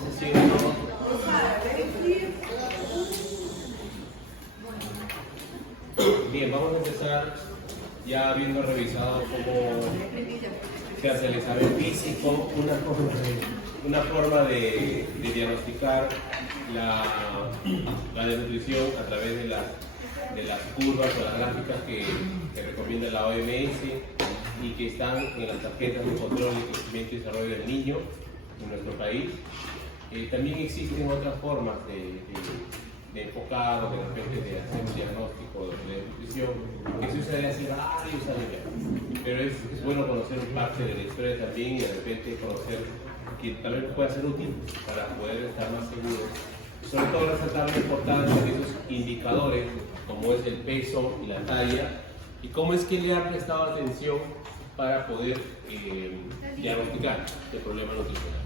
Vamos haciendo. Bien, vamos a empezar ya habiendo revisado cómo se hace el examen físico, una forma de diagnosticar la desnutrición a través de las curvas o las gráficas que recomienda la OMS y que están en las tarjetas de control de crecimiento y desarrollo del niño en nuestro país. También existen otras formas de enfocar o de repente de hacer un diagnóstico de nutrición que se usa de hace varios años, pero es bueno conocer parte de la historia también y de repente conocer que tal vez pueda ser útil para poder estar más seguros, sobre todo resaltar la importancia de esos indicadores como es el peso y la talla y cómo es que le ha prestado atención para poder diagnosticar el problema nutricional.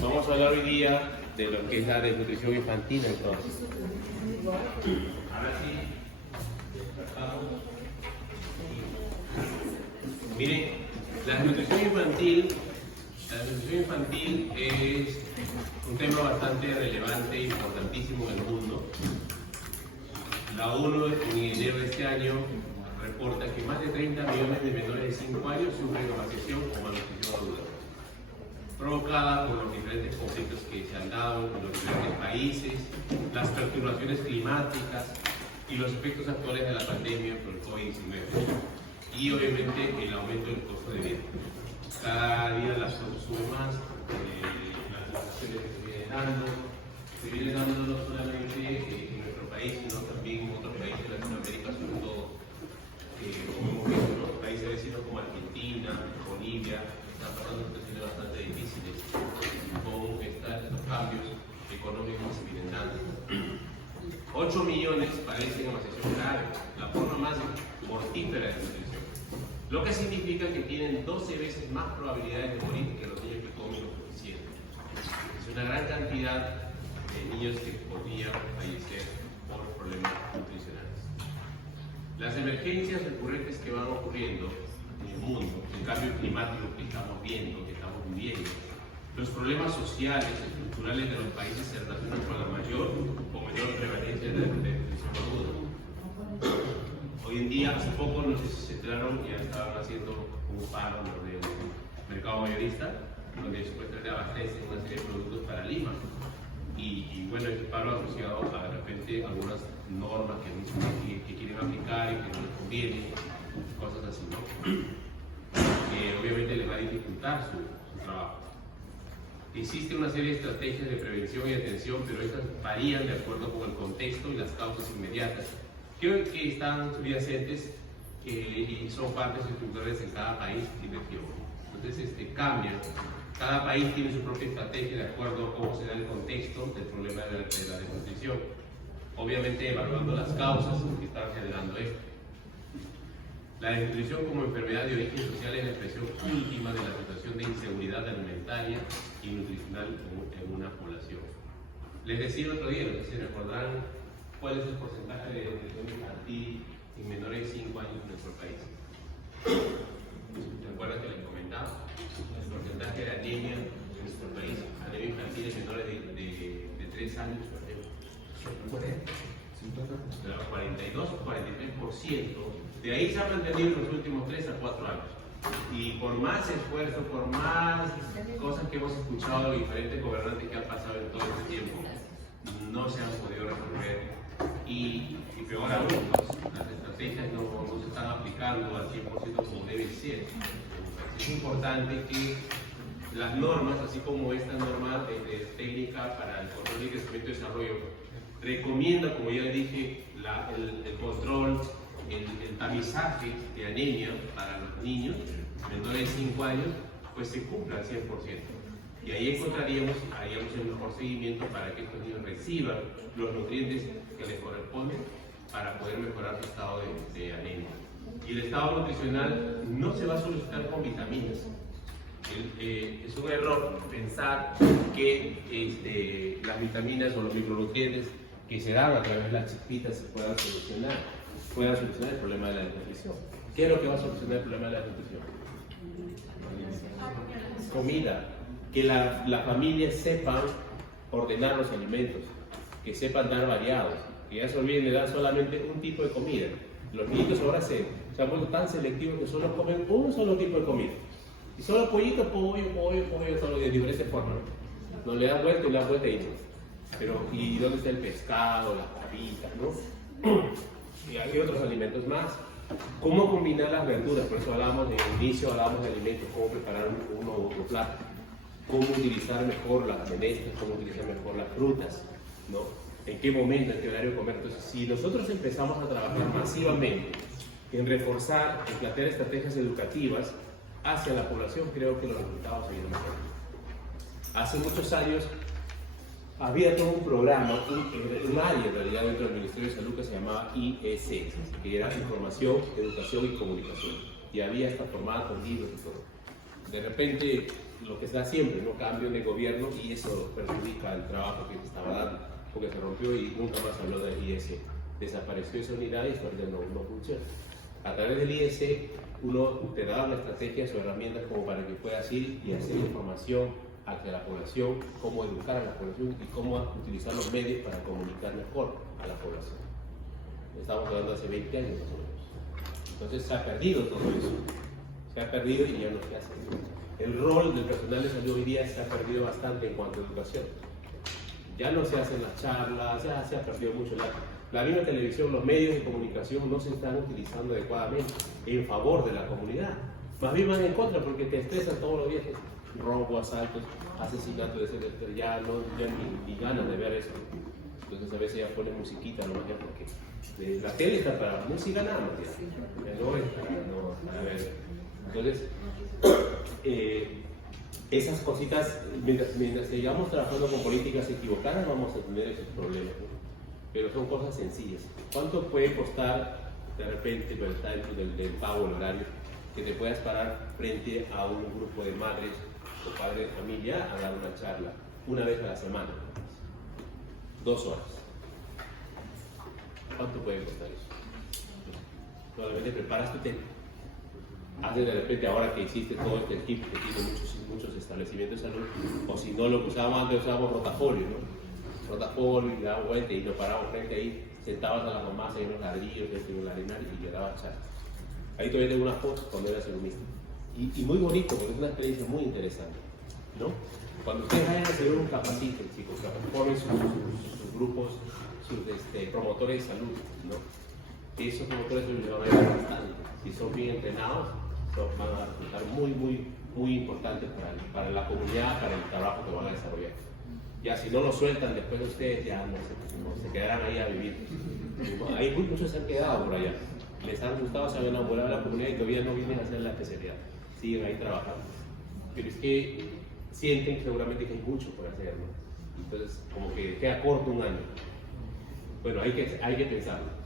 Vamos a hablar hoy día de lo que es la desnutrición infantil entonces. Ahora sí, miren, la desnutrición infantil es un tema bastante relevante e importantísimo en el mundo. La ONU en enero de este año reporta que más de 30 millones de menores de 5 años sufren malnutrición o malnutrición aguda, provocada por los diferentes conflictos que se han dado en los diferentes países, las perturbaciones climáticas y los efectos actuales de la pandemia por el COVID-19 y obviamente el aumento del costo de vida. Cada día las consume más, las situaciones que se vienen dando no solamente en nuestro país, sino también en otros países de Latinoamérica, sobre todo, como hemos visto, ¿no? Países vecinos como Argentina, Bolivia, están pasando situaciones bastante difíciles con estos cambios económicos que vienen dando. 8 millones padecen emancipación grave, la forma más mortífera de nutrición, lo que significa que tienen 12 veces más probabilidades de morir que los niños que comen lo suficiente. Es una gran cantidad de niños que podrían fallecer por problemas nutricionales. Las emergencias recurrentes que van ocurriendo en el mundo, el cambio climático que estamos viendo, que estamos viviendo, los problemas sociales y estructurales de los países se relacionan con la mayor o menor prevalencia de nutrición aguda. Hoy en día, hace poco, no sé si se enteraron, ya estaban haciendo un paro del mercado mayorista, donde supuestamente abastecen una serie de productos para Lima. Y bueno, este paro asociado a de repente algunas normas que quieren aplicar y que no les conviene, cosas así, ¿no? Que obviamente les va a dificultar su trabajo. Existe una serie de estrategias de prevención y atención, pero estas varían de acuerdo con el contexto y las causas inmediatas, que están subyacentes y son partes estructurales en cada país y región. Entonces, cambian. Cada país tiene su propia estrategia de acuerdo a cómo se da el contexto del problema de la desnutrición. Obviamente, evaluando las causas que están generando esto. La desnutrición como enfermedad de origen social es la expresión última de la situación de inseguridad alimentaria y nutricional en una población. Les decía el otro día, no sé si recordarán cuál es el porcentaje de desnutrición infantil en menores de 5 años en nuestro país. ¿Recuerdan que les comentaba? El porcentaje de anemia en nuestro país, anemia infantil en menores de 3 años, por ejemplo. 42 o 43%. De ahí se ha mantenido en los últimos 3 a 4 años. Y por más esfuerzo, por más cosas que hemos escuchado de diferentes gobernantes que han pasado en todo este tiempo, no se han podido resolver. Y peor aún, las estrategias no se están aplicando al 100% como debe ser. Es importante que las normas, así como esta norma de técnica para el control y crecimiento y desarrollo, recomienda, como ya dije, el control, el tamizaje de anemia para los niños menores de 5 años, pues se cumpla al 100%. Y ahí haríamos el mejor seguimiento para que estos niños reciban los nutrientes que les corresponden para poder mejorar su estado de anemia. Y el estado nutricional no se va a solucionar con vitaminas. Es un error pensar que las vitaminas o los micronutrientes que se dan a través de las chispitas se puedan solucionar el problema de la desnutrición. ¿Qué es lo que va a solucionar el problema de la desnutrición? Comida. Que la familia sepan ordenar los alimentos, que sepan dar variados, que ya se olviden de dar solamente un tipo de comida. Los niños ahora se han vuelto tan selectivos que solo comen un solo tipo de comida. Y solo pollito, pollo, solo de diferentes formas. No le dan vuelta y le dan vuelta y pero, ¿y dónde está el pescado, las papitas, no? Y hay otros alimentos más. ¿Cómo combinar las verduras? Por eso hablábamos de inicio, hablábamos de alimentos, cómo preparar uno u otro plato. Cómo utilizar mejor las menestras, cómo utilizar mejor las frutas, ¿no? En qué momento, en qué horario comer. Entonces, si nosotros empezamos a trabajar masivamente en reforzar, en plantear estrategias educativas hacia la población, creo que los resultados se vienen mejor. Hace muchos años había todo un programa, un área en realidad dentro del Ministerio de Salud que se llamaba IEC, que era Información, Educación y Comunicación. Y había hasta formada con libros y todo. De repente, lo que está siempre, ¿no? Cambio de gobierno y eso perjudica el trabajo que se estaba dando, porque se rompió y nunca más habló del IEC. Desapareció esa unidad y eso no funciona. A través del IEC, uno te da una estrategia o herramientas como para que puedas ir y hacer información hacia la población, cómo educar a la población y cómo utilizar los medios para comunicar mejor a la población. Estamos hablando de hace 20 años más o menos. Entonces se ha perdido todo eso. Se ha perdido y ya no se hace. El rol del personal de salud hoy día se ha perdido bastante en cuanto a educación. Ya no se hacen las charlas, ya se ha perdido mucho. La misma televisión, los medios de comunicación no se están utilizando adecuadamente en favor de la comunidad. Más bien van en contra porque te estresan todos los días. Robo, asaltos, asesinatos, etc. Ya ni ganas de ver eso. Entonces a veces ya ponen musiquita nomás ya porque la tele está para música nada más. Ya no es para ver. Entonces, esas cositas, mientras sigamos trabajando con políticas equivocadas, vamos a tener esos problemas, ¿no? Pero son cosas sencillas. ¿Cuánto puede costar de repente, pero está dentro del pago horario, que te puedas parar frente a un grupo de madres o padres de familia a dar una charla una vez a la semana? 2 horas. ¿Cuánto puede costar eso? Probablemente preparas tu tema. Haces de repente, ahora que existe todo este equipo que tiene muchos establecimientos de salud, o si no lo que usábamos antes, usábamos rotafolio, ¿no? Rotafolio y daba vuelta y nos parábamos frente ahí, sentabas a las mamás en los ladrillos, en el arenal y llegaba a charlas. Ahí todavía tengo una foto cuando era saludista. Y muy bonito, porque es una experiencia muy interesante, ¿no? Cuando ustedes vayan a hacer un capacito, chicos, formen sus grupos, sus promotores de salud, ¿no? Esos promotores de salud les van a ayudar bastante. Si son bien entrenados, van a resultar muy importantes para la comunidad, para el trabajo que van a desarrollar. Ya si no lo sueltan después de ustedes, ya no se quedarán ahí a vivir. Ahí muchos se han quedado por allá. Les han gustado, se han enamorado de la comunidad y todavía no vienen a hacer la especialidad. Siguen ahí trabajando. Pero es que sienten seguramente que hay mucho por hacer, ¿no? Entonces, como que queda corto un año. Bueno, hay que pensarlo.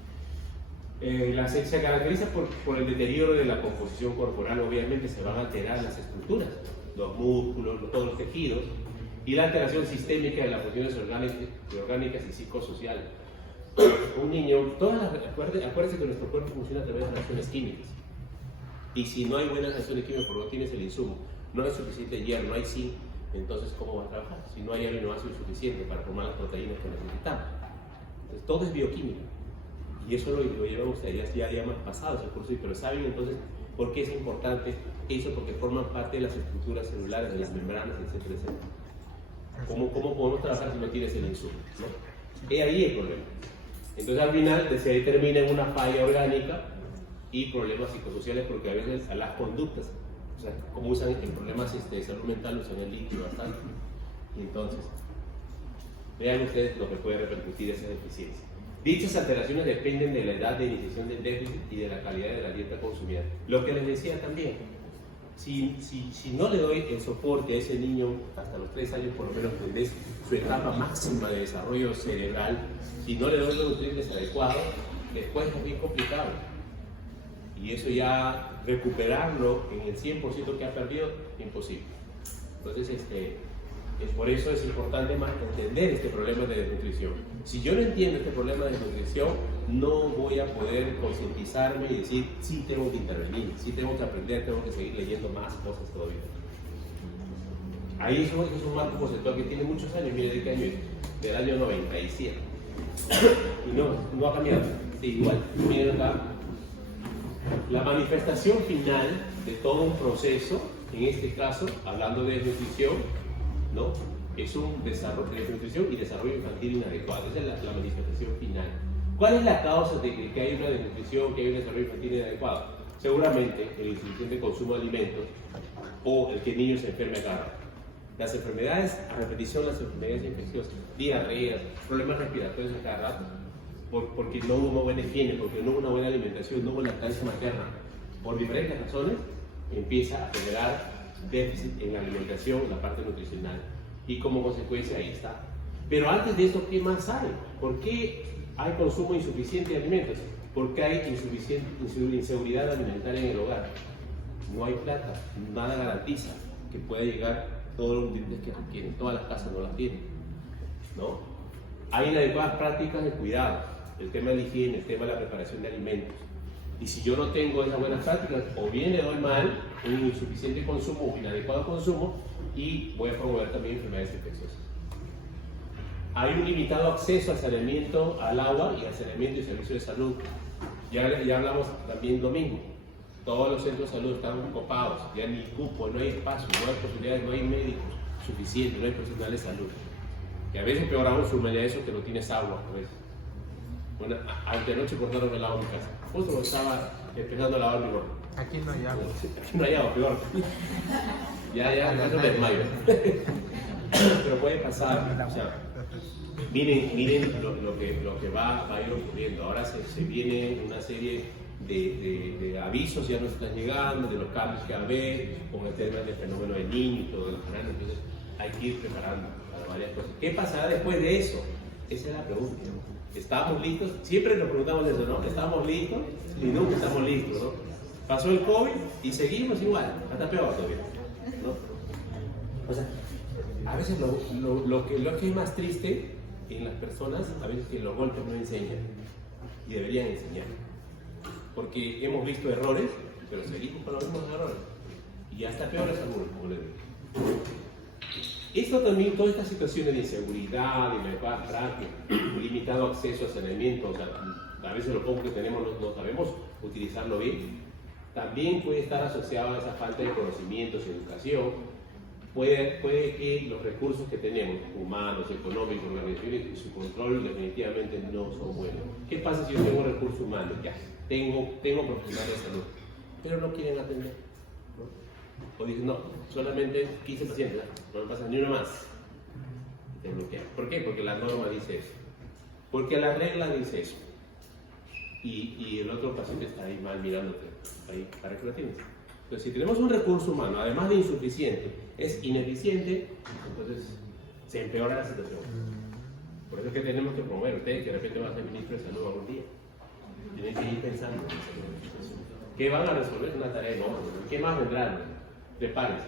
Se caracteriza por el deterioro de la composición corporal. Obviamente se van a alterar las estructuras, los músculos, todos los tejidos, y la alteración sistémica de las funciones orgánicas y psicosociales. Un niño, acuérdense que nuestro cuerpo funciona a través de reacciones químicas. Y si no hay buenas reacciones químicas, porque no tienes el insumo, no hay suficiente hierro, no hay zinc, entonces ¿cómo va a trabajar? Si no hay aminoácidos suficientes para formar las proteínas que necesitamos. Entonces todo es bioquímica. Y eso lo llevan ustedes, ya hemos pasado ese curso, pero saben entonces por qué es importante eso, porque forman parte de las estructuras celulares, de las membranas, etcétera, etcétera. ¿Cómo podemos trabajar si no tienes el insumo, ¿no? Es ahí el problema. Entonces al final se determina en una falla orgánica y problemas psicosociales, porque a veces a las conductas, o sea, como usan en problemas de salud mental, usan el líquido bastante. Y entonces, vean ustedes lo que puede repercutir esa deficiencia. Dichas alteraciones dependen de la edad de iniciación del déficit y de la calidad de la dieta consumida. Lo que les decía también, si no le doy el soporte a ese niño hasta los 3 años, por lo menos, que es su etapa máxima de desarrollo cerebral, si no le doy los nutrientes adecuados, después es bien complicado. Y eso ya recuperarlo en el 100% que ha perdido, imposible. Entonces, por eso es importante más entender este problema de desnutrición. Si yo no entiendo este problema de desnutrición, no voy a poder concientizarme y decir, sí tengo que intervenir, sí tengo que aprender, tengo que seguir leyendo más cosas todavía. Ahí es un marco conceptual que tiene muchos años, mire de qué año es, del año 97. Y no ha cambiado, sí, igual. Miren acá, la manifestación final de todo un proceso, en este caso, hablando de desnutrición, ¿no? Es un desarrollo de desnutrición y desarrollo infantil inadecuado. Esa es la manifestación final. ¿Cuál es la causa de que hay una desnutrición, que hay un desarrollo infantil inadecuado? Seguramente el insuficiente consumo de alimentos o el que el niño se enferme a cada rato. Las enfermedades, a repetición, las enfermedades infecciosas, diarreas, problemas respiratorios a cada rato, porque no hubo una buena higiene, porque no hubo una buena alimentación, no hubo lactancia materna, por diferentes razones, empieza a generar déficit en la alimentación, la parte nutricional, y como consecuencia ahí está. Pero antes de esto, ¿qué más hay? ¿Por qué hay consumo insuficiente de alimentos? ¿Por qué hay inseguridad alimentaria en el hogar? No hay plata, nada garantiza que pueda llegar todos los nutrientes que requieren. Todas las casas no las tienen, ¿no? Hay inadecuadas prácticas de cuidado, el tema de la higiene, el tema de la preparación de alimentos. Y si yo no tengo esas buenas prácticas, o bien le doy mal, un insuficiente consumo o inadecuado consumo, y voy a promover también enfermedades infecciosas. Hay un limitado acceso al saneamiento, al agua y al saneamiento y servicio de salud. Ya hablamos también lo mismo. Todos los centros de salud están copados, ya ni cupo, no hay espacio, no hay posibilidades, no hay médicos suficientes, no hay personal de salud. Y a veces peor aún, suma ya eso que no tienes agua a veces. Bueno, antenoche cortaron el agua en mi casa. Justo estaba empezando a lavar mi ropa. Aquí no hay agua. Aquí no hay agua, peor. Ya, no me desmayo. Pero puede pasar. O sea, miren lo que va a ir ocurriendo. Ahora se viene una serie de avisos, ya nos están llegando, de los cambios que va a haber, con el tema del fenómeno del niño y todo lo demás. Entonces hay que ir preparando para varias cosas. ¿Qué pasará después de eso? Esa es la pregunta. ¿Estamos listos? Siempre nos preguntamos eso, ¿no? ¿Estamos listos? Y nunca estamos listos, ¿no? Pasó el COVID y seguimos igual, hasta peor todavía, ¿no? O sea, a veces lo que es más triste en las personas, a veces que los golpes no enseñan y deberían enseñar. Porque hemos visto errores, pero seguimos con los mismos errores. Y hasta peores algunos, como les digo. Esto también, todas estas situaciones de inseguridad, de inadecuadas prácticas, limitado acceso a saneamiento, o sea, a veces lo poco que tenemos no sabemos utilizarlo bien, también puede estar asociado a esa falta de conocimientos y educación. Puede que los recursos que tenemos, humanos, económicos, organizaciones, y su control definitivamente no son buenos. ¿Qué pasa si yo tengo recursos humanos? Ya, tengo profesionales de salud, pero no quieren atender, ¿no? O dicen, no, solamente 15 pacientes, no me pasa ni uno más. ¿Por qué? Porque la norma dice eso. Porque la regla dice eso. Y el otro paciente está ahí mal mirándote, ahí, ¿para qué lo tienes? Entonces, si tenemos un recurso humano, además de insuficiente, es ineficiente, entonces se empeora la situación. Por eso es que tenemos que promover, ustedes que de repente van a ser ministro de salud algún día, tienen que ir pensando ¿qué van a resolver? Una tarea enorme. ¿Qué más vendrán? Prepárense.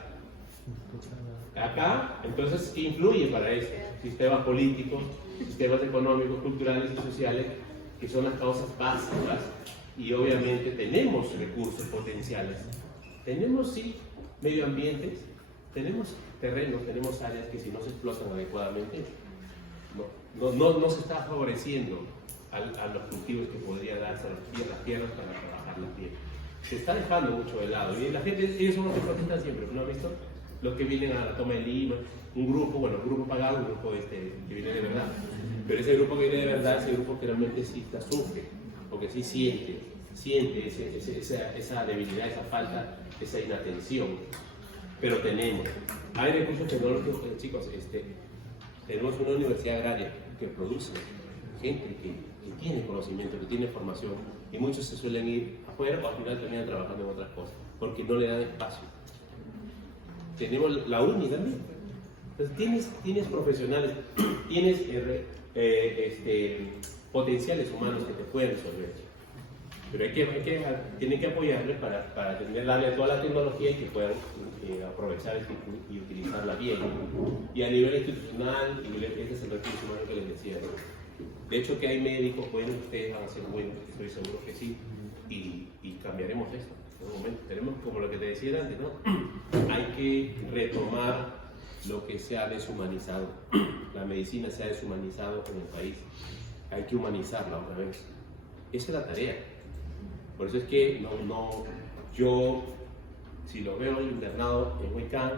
Acá, entonces, ¿qué influye para esto? Sistemas políticos, sistemas económicos, culturales y sociales, que son las causas básicas, y obviamente tenemos recursos potenciales. Tenemos, sí, medio ambientes, tenemos terrenos, tenemos áreas que si no se explotan adecuadamente, no se está favoreciendo a los cultivos que podría darse a las tierras para trabajar la tierra. Se está dejando mucho de lado. Y la gente, ellos son los que protestan siempre, ¿no han visto? Los que vienen a la toma de Lima, un grupo pagado, un grupo que viene de verdad. Pero ese grupo que viene de verdad, ese grupo que realmente sí sufre, porque sí siente esa debilidad, esa falta, esa inatención. Pero hay recursos tecnológicos, chicos, tenemos una universidad agraria que produce gente que tiene conocimiento, que tiene formación, y muchos se suelen ir afuera o al final terminan trabajando en otras cosas, porque no le dan espacio. Tenemos la UNI también. Entonces tienes profesionales, tienes potenciales humanos que te pueden resolver. Pero tienen que apoyarles para darle toda la tecnología y que puedan aprovechar y utilizarla bien. Y a nivel institucional, este es el recurso humano que les decía, ¿no? De hecho, que hay médicos buenos, ustedes van a ser buenos, estoy seguro que sí, y cambiaremos esto en un momento. Tenemos, como lo que te decía antes, ¿no? Hay que retomar lo que se ha deshumanizado. La medicina se ha deshumanizado en el país. Hay que humanizarla otra vez. Esa es la tarea. Por eso es que yo, si lo veo internado en Huaycán,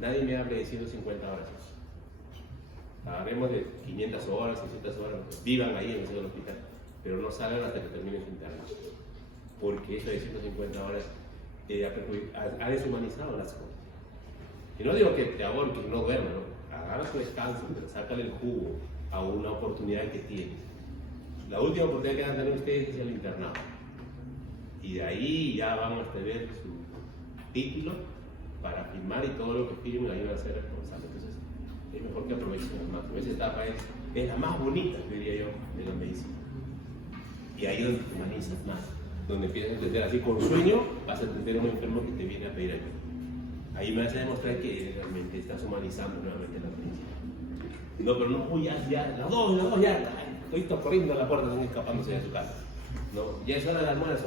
nadie me hable de 150 horas. Hablaremos de 500 horas, 600 horas, vivan ahí en el hospital, pero no salgan hasta que terminen su internado. Porque eso de 150 horas ha deshumanizado las cosas. Y no digo que te aborques, no duermas, ¿no? Agarra su descanso, pero sácale el jugo a una oportunidad que tienes. La última oportunidad que van a tener ustedes es el internado. Y de ahí ya van a tener su título para firmar y todo lo que firmen ahí van a ser responsables. Entonces, es mejor que aprovechen al máximo. Esa etapa es la más bonita, diría yo, de la medicina. Y ahí es donde te humanizas más, donde empiezas a entender así con sueño, vas a atender a un enfermo que te viene a pedir ayuda. Ahí me vas a demostrar que realmente estás humanizando nuevamente la medicina. No, pero no, ya, las dos, ya, estoy corriendo a la puerta, están escapándose de su casa. No, ya es hora del almuerzo.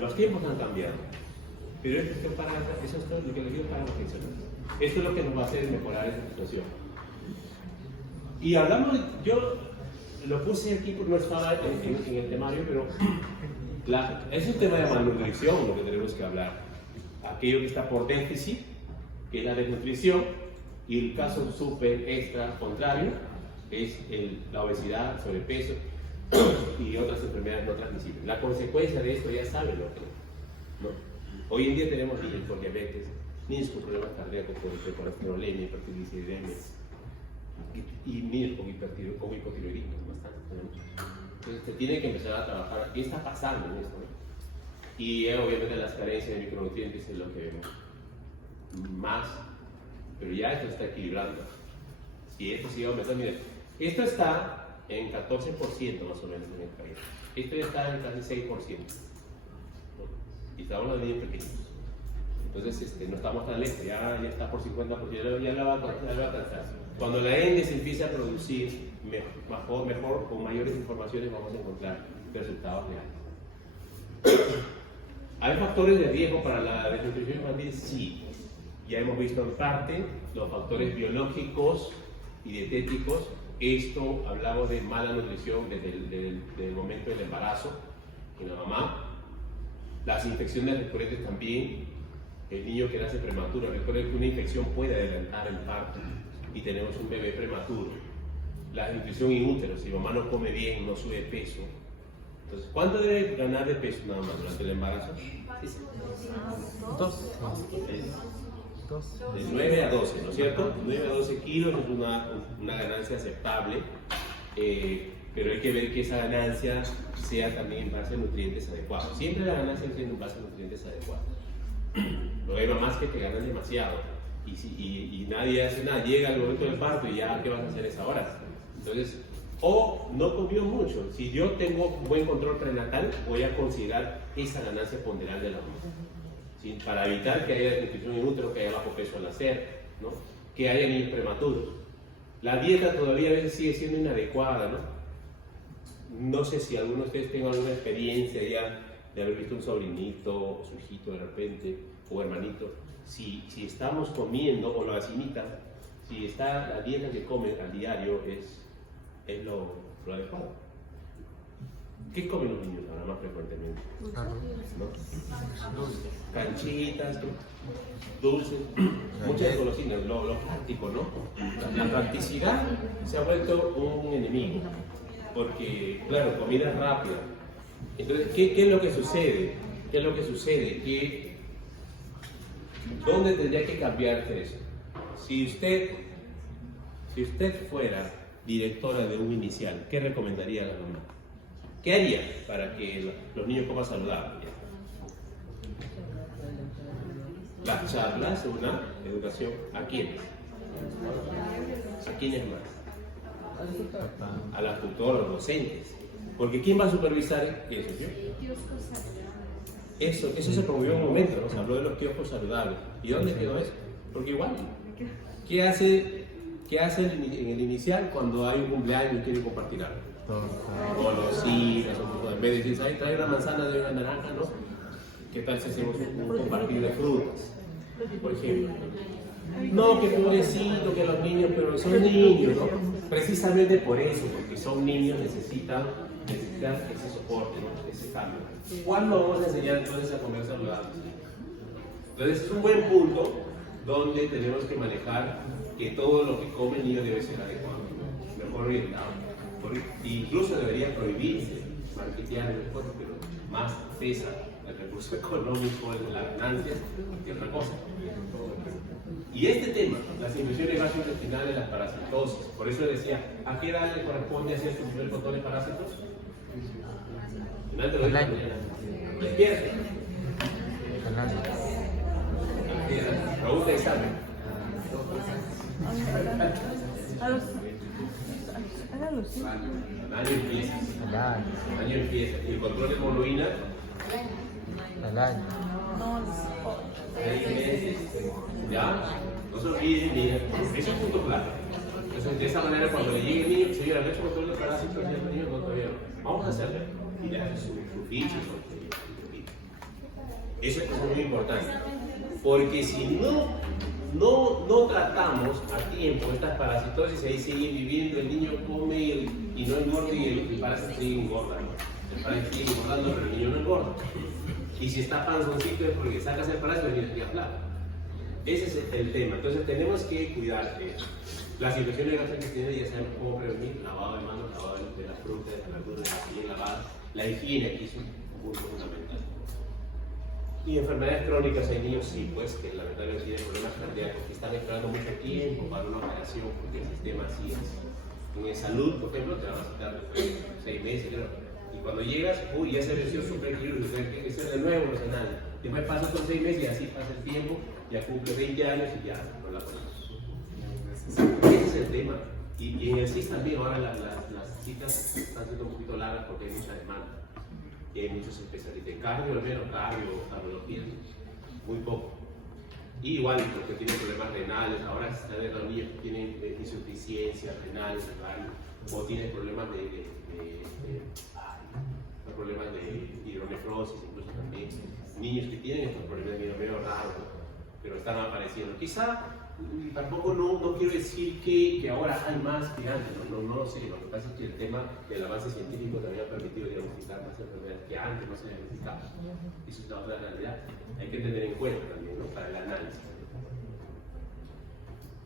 Los tiempos han cambiado, pero eso es lo que les digo para reflexionar. Esto es lo que nos va a hacer mejorar esa situación. Y hablamos, yo lo puse aquí porque no estaba en el temario, pero es un tema de malnutrición lo que tenemos que hablar. Aquello que está por déficit, que es la desnutrición, y el caso súper extra contrario es la obesidad, sobrepeso y otras enfermedades no transmisibles. La consecuencia de esto ya saben lo que es, ¿no? Hoy en día tenemos niños con diabetes, niños con problemas cardíacos, con colesterolemia, hipertrigliceridemia, y niños con hipotiroidismo, bastante. Entonces se tiene que empezar a trabajar. ¿Qué está pasando en esto? Y obviamente las carencias de micronutrientes es lo que vemos más, pero ya esto está equilibrando. Si esto sigue aumentando, miren, esto está en 14% más o menos en el país. Esto ya está en casi 6%. Y estamos hablando de niños pequeños. Entonces no estamos tan lejos, ya está por 50%, ya la va a alcanzar. Cuando la ENDE se empiece a producir mejor, con mayores informaciones, vamos a encontrar resultados reales. ¿Hay factores de riesgo para la desnutrición infantil? Sí. Ya hemos visto en parte los factores biológicos y dietéticos. Esto hablamos de mala nutrición desde el momento del embarazo en la mamá. Las infecciones recurrentes también. El niño que nace prematuro. Recuerden que una infección puede adelantar el parto y tenemos un bebé prematuro. La desnutrición in útero. Si mamá no come bien, no sube peso. Entonces, ¿cuánto debe ganar de peso nada más durante el embarazo? 2. De 9 a 12, ¿no es cierto? 9 a 12 kilos es una ganancia aceptable, pero hay que ver que esa ganancia sea también en base a nutrientes adecuados. Siempre la ganancia es en base a nutrientes adecuados. Lo hay mamás que te ganan demasiado y nadie hace nada. Llega el momento del parto y ya, ¿qué vas a hacer esa hora? Entonces, o no comió mucho. Si yo tengo buen control prenatal, voy a considerar esa ganancia ponderal de la mamá, ¿sí? Para evitar que haya desnutrición in útero, que haya bajo peso al nacer, ¿no? Que haya niños prematuros. La dieta todavía a veces sigue siendo inadecuada, ¿no? No sé si alguno de ustedes tenga alguna experiencia ya de haber visto un sobrinito, o su hijito de repente, o hermanito. Si estamos comiendo, o la vecinita, si está la dieta que come al diario es lo adecuado. ¿Qué comen los niños ahora más frecuentemente? ¿No? Canchitas, dulces, muchas golosinas, lo práctico, ¿no? La practicidad se ha vuelto un enemigo, porque, claro, comida rápida. Entonces, ¿qué es lo que sucede? ¿Qué es lo que sucede? ¿Dónde tendría que cambiarse eso? Si usted fuera directora de un inicial, ¿qué recomendaría a la mamá? ¿Qué haría para que los niños coman saludable? Las charlas, una educación, ¿a quiénes? ¿A quiénes más? A las tutoras, los docentes. Porque ¿quién va a supervisar eso? Eso se promovió en un momento, ¿no? Se habló de los kioscos saludables. ¿Y dónde quedó eso? Porque igual, ¿qué ¿Qué hace en el inicial cuando hay un cumpleaños y quiere compartir algo? Golosinas, o en vez de decir, "Ay, trae una manzana de una naranja", ¿no? ¿Qué tal si hacemos un compartir de frutas? Por ejemplo. No, que pobrecito, que los niños, pero son niños, ¿no? Precisamente por eso, porque son niños, necesitan ese soporte, ¿no? Ese cambio. ¿Cuándo vamos a enseñar entonces a comer saludable? Entonces es un buen punto donde tenemos que manejar que todo lo que come el niño debe ser adecuado, mejor orientado. Incluso debería prohibirse marketear el deporte, pero más pesa el recurso económico, la ganancia, que otra cosa. Y este tema, las infecciones gastrointestinales, las parasitosis, por eso decía, ¿a qué edad le corresponde hacer su primer control de parásitos? Antes lo dije mañana. Despierta. Pregunta de examen. Al año empieza. Al año empieza. ¿Y el control de hemoglobina? Al año. 6 meses. ¿Ya? No se olviden, mira. Ese es un punto claro. Entonces, de esa manera, cuando le llegue el niño, señora, ¿le he hecho control de parásitos al niño? No, todavía no. Vamos a hacerlo. Y le hace su ficha. Eso es muy importante. Porque si no tratamos a tiempo estas parasitosis, ahí sigue viviendo, el niño come y no engorda y el parásito sigue engordando. El parásito sigue engordando, pero el niño no engorda. Y si está panzoncito es porque sacas el parásito y el niño queda flaco. Ese es el tema. Entonces tenemos que cuidar de eso. Las infecciones gastrointestinales ya sabemos cómo prevenir: lavado de manos, lavado de las frutas, de las verduras, bien lavadas. La higiene aquí es un punto fundamental. Y enfermedades crónicas hay niños, sí, pues, que lamentablemente tienen problemas cardíacos, que están esperando mucho tiempo para una operación, porque el sistema así es. En salud, por ejemplo, te van a citar 6 meses, creo. Y cuando llegas, uy, ya se venció súper quirúrgico, tiene que ser de nuevo no sé nada. Después pasas con 6 meses y así pasa el tiempo, ya cumple 20 años y ya no la pones. Ese es el tema. Y en el CIS también, ahora las citas están siendo un poquito largas porque hay mucha demanda. Y hay muchos especialistas. En cardio, al menos cardiología, muy poco. Y igual, los que tienen problemas renales, ahora se están viendo niños que tienen insuficiencia renal, o tienen problemas problemas de hidronefrosis, incluso también. Niños que tienen estos problemas medio raros, pero están apareciendo. Quizá, tampoco no quiero decir que ahora hay más que antes, no lo sé. Lo que pasa es que el tema del avance científico también ha permitido diagnosticar más enfermedades que antes no se diagnosticaban. Eso es la otra realidad. Hay que tener en cuenta también, ¿no?, para el análisis.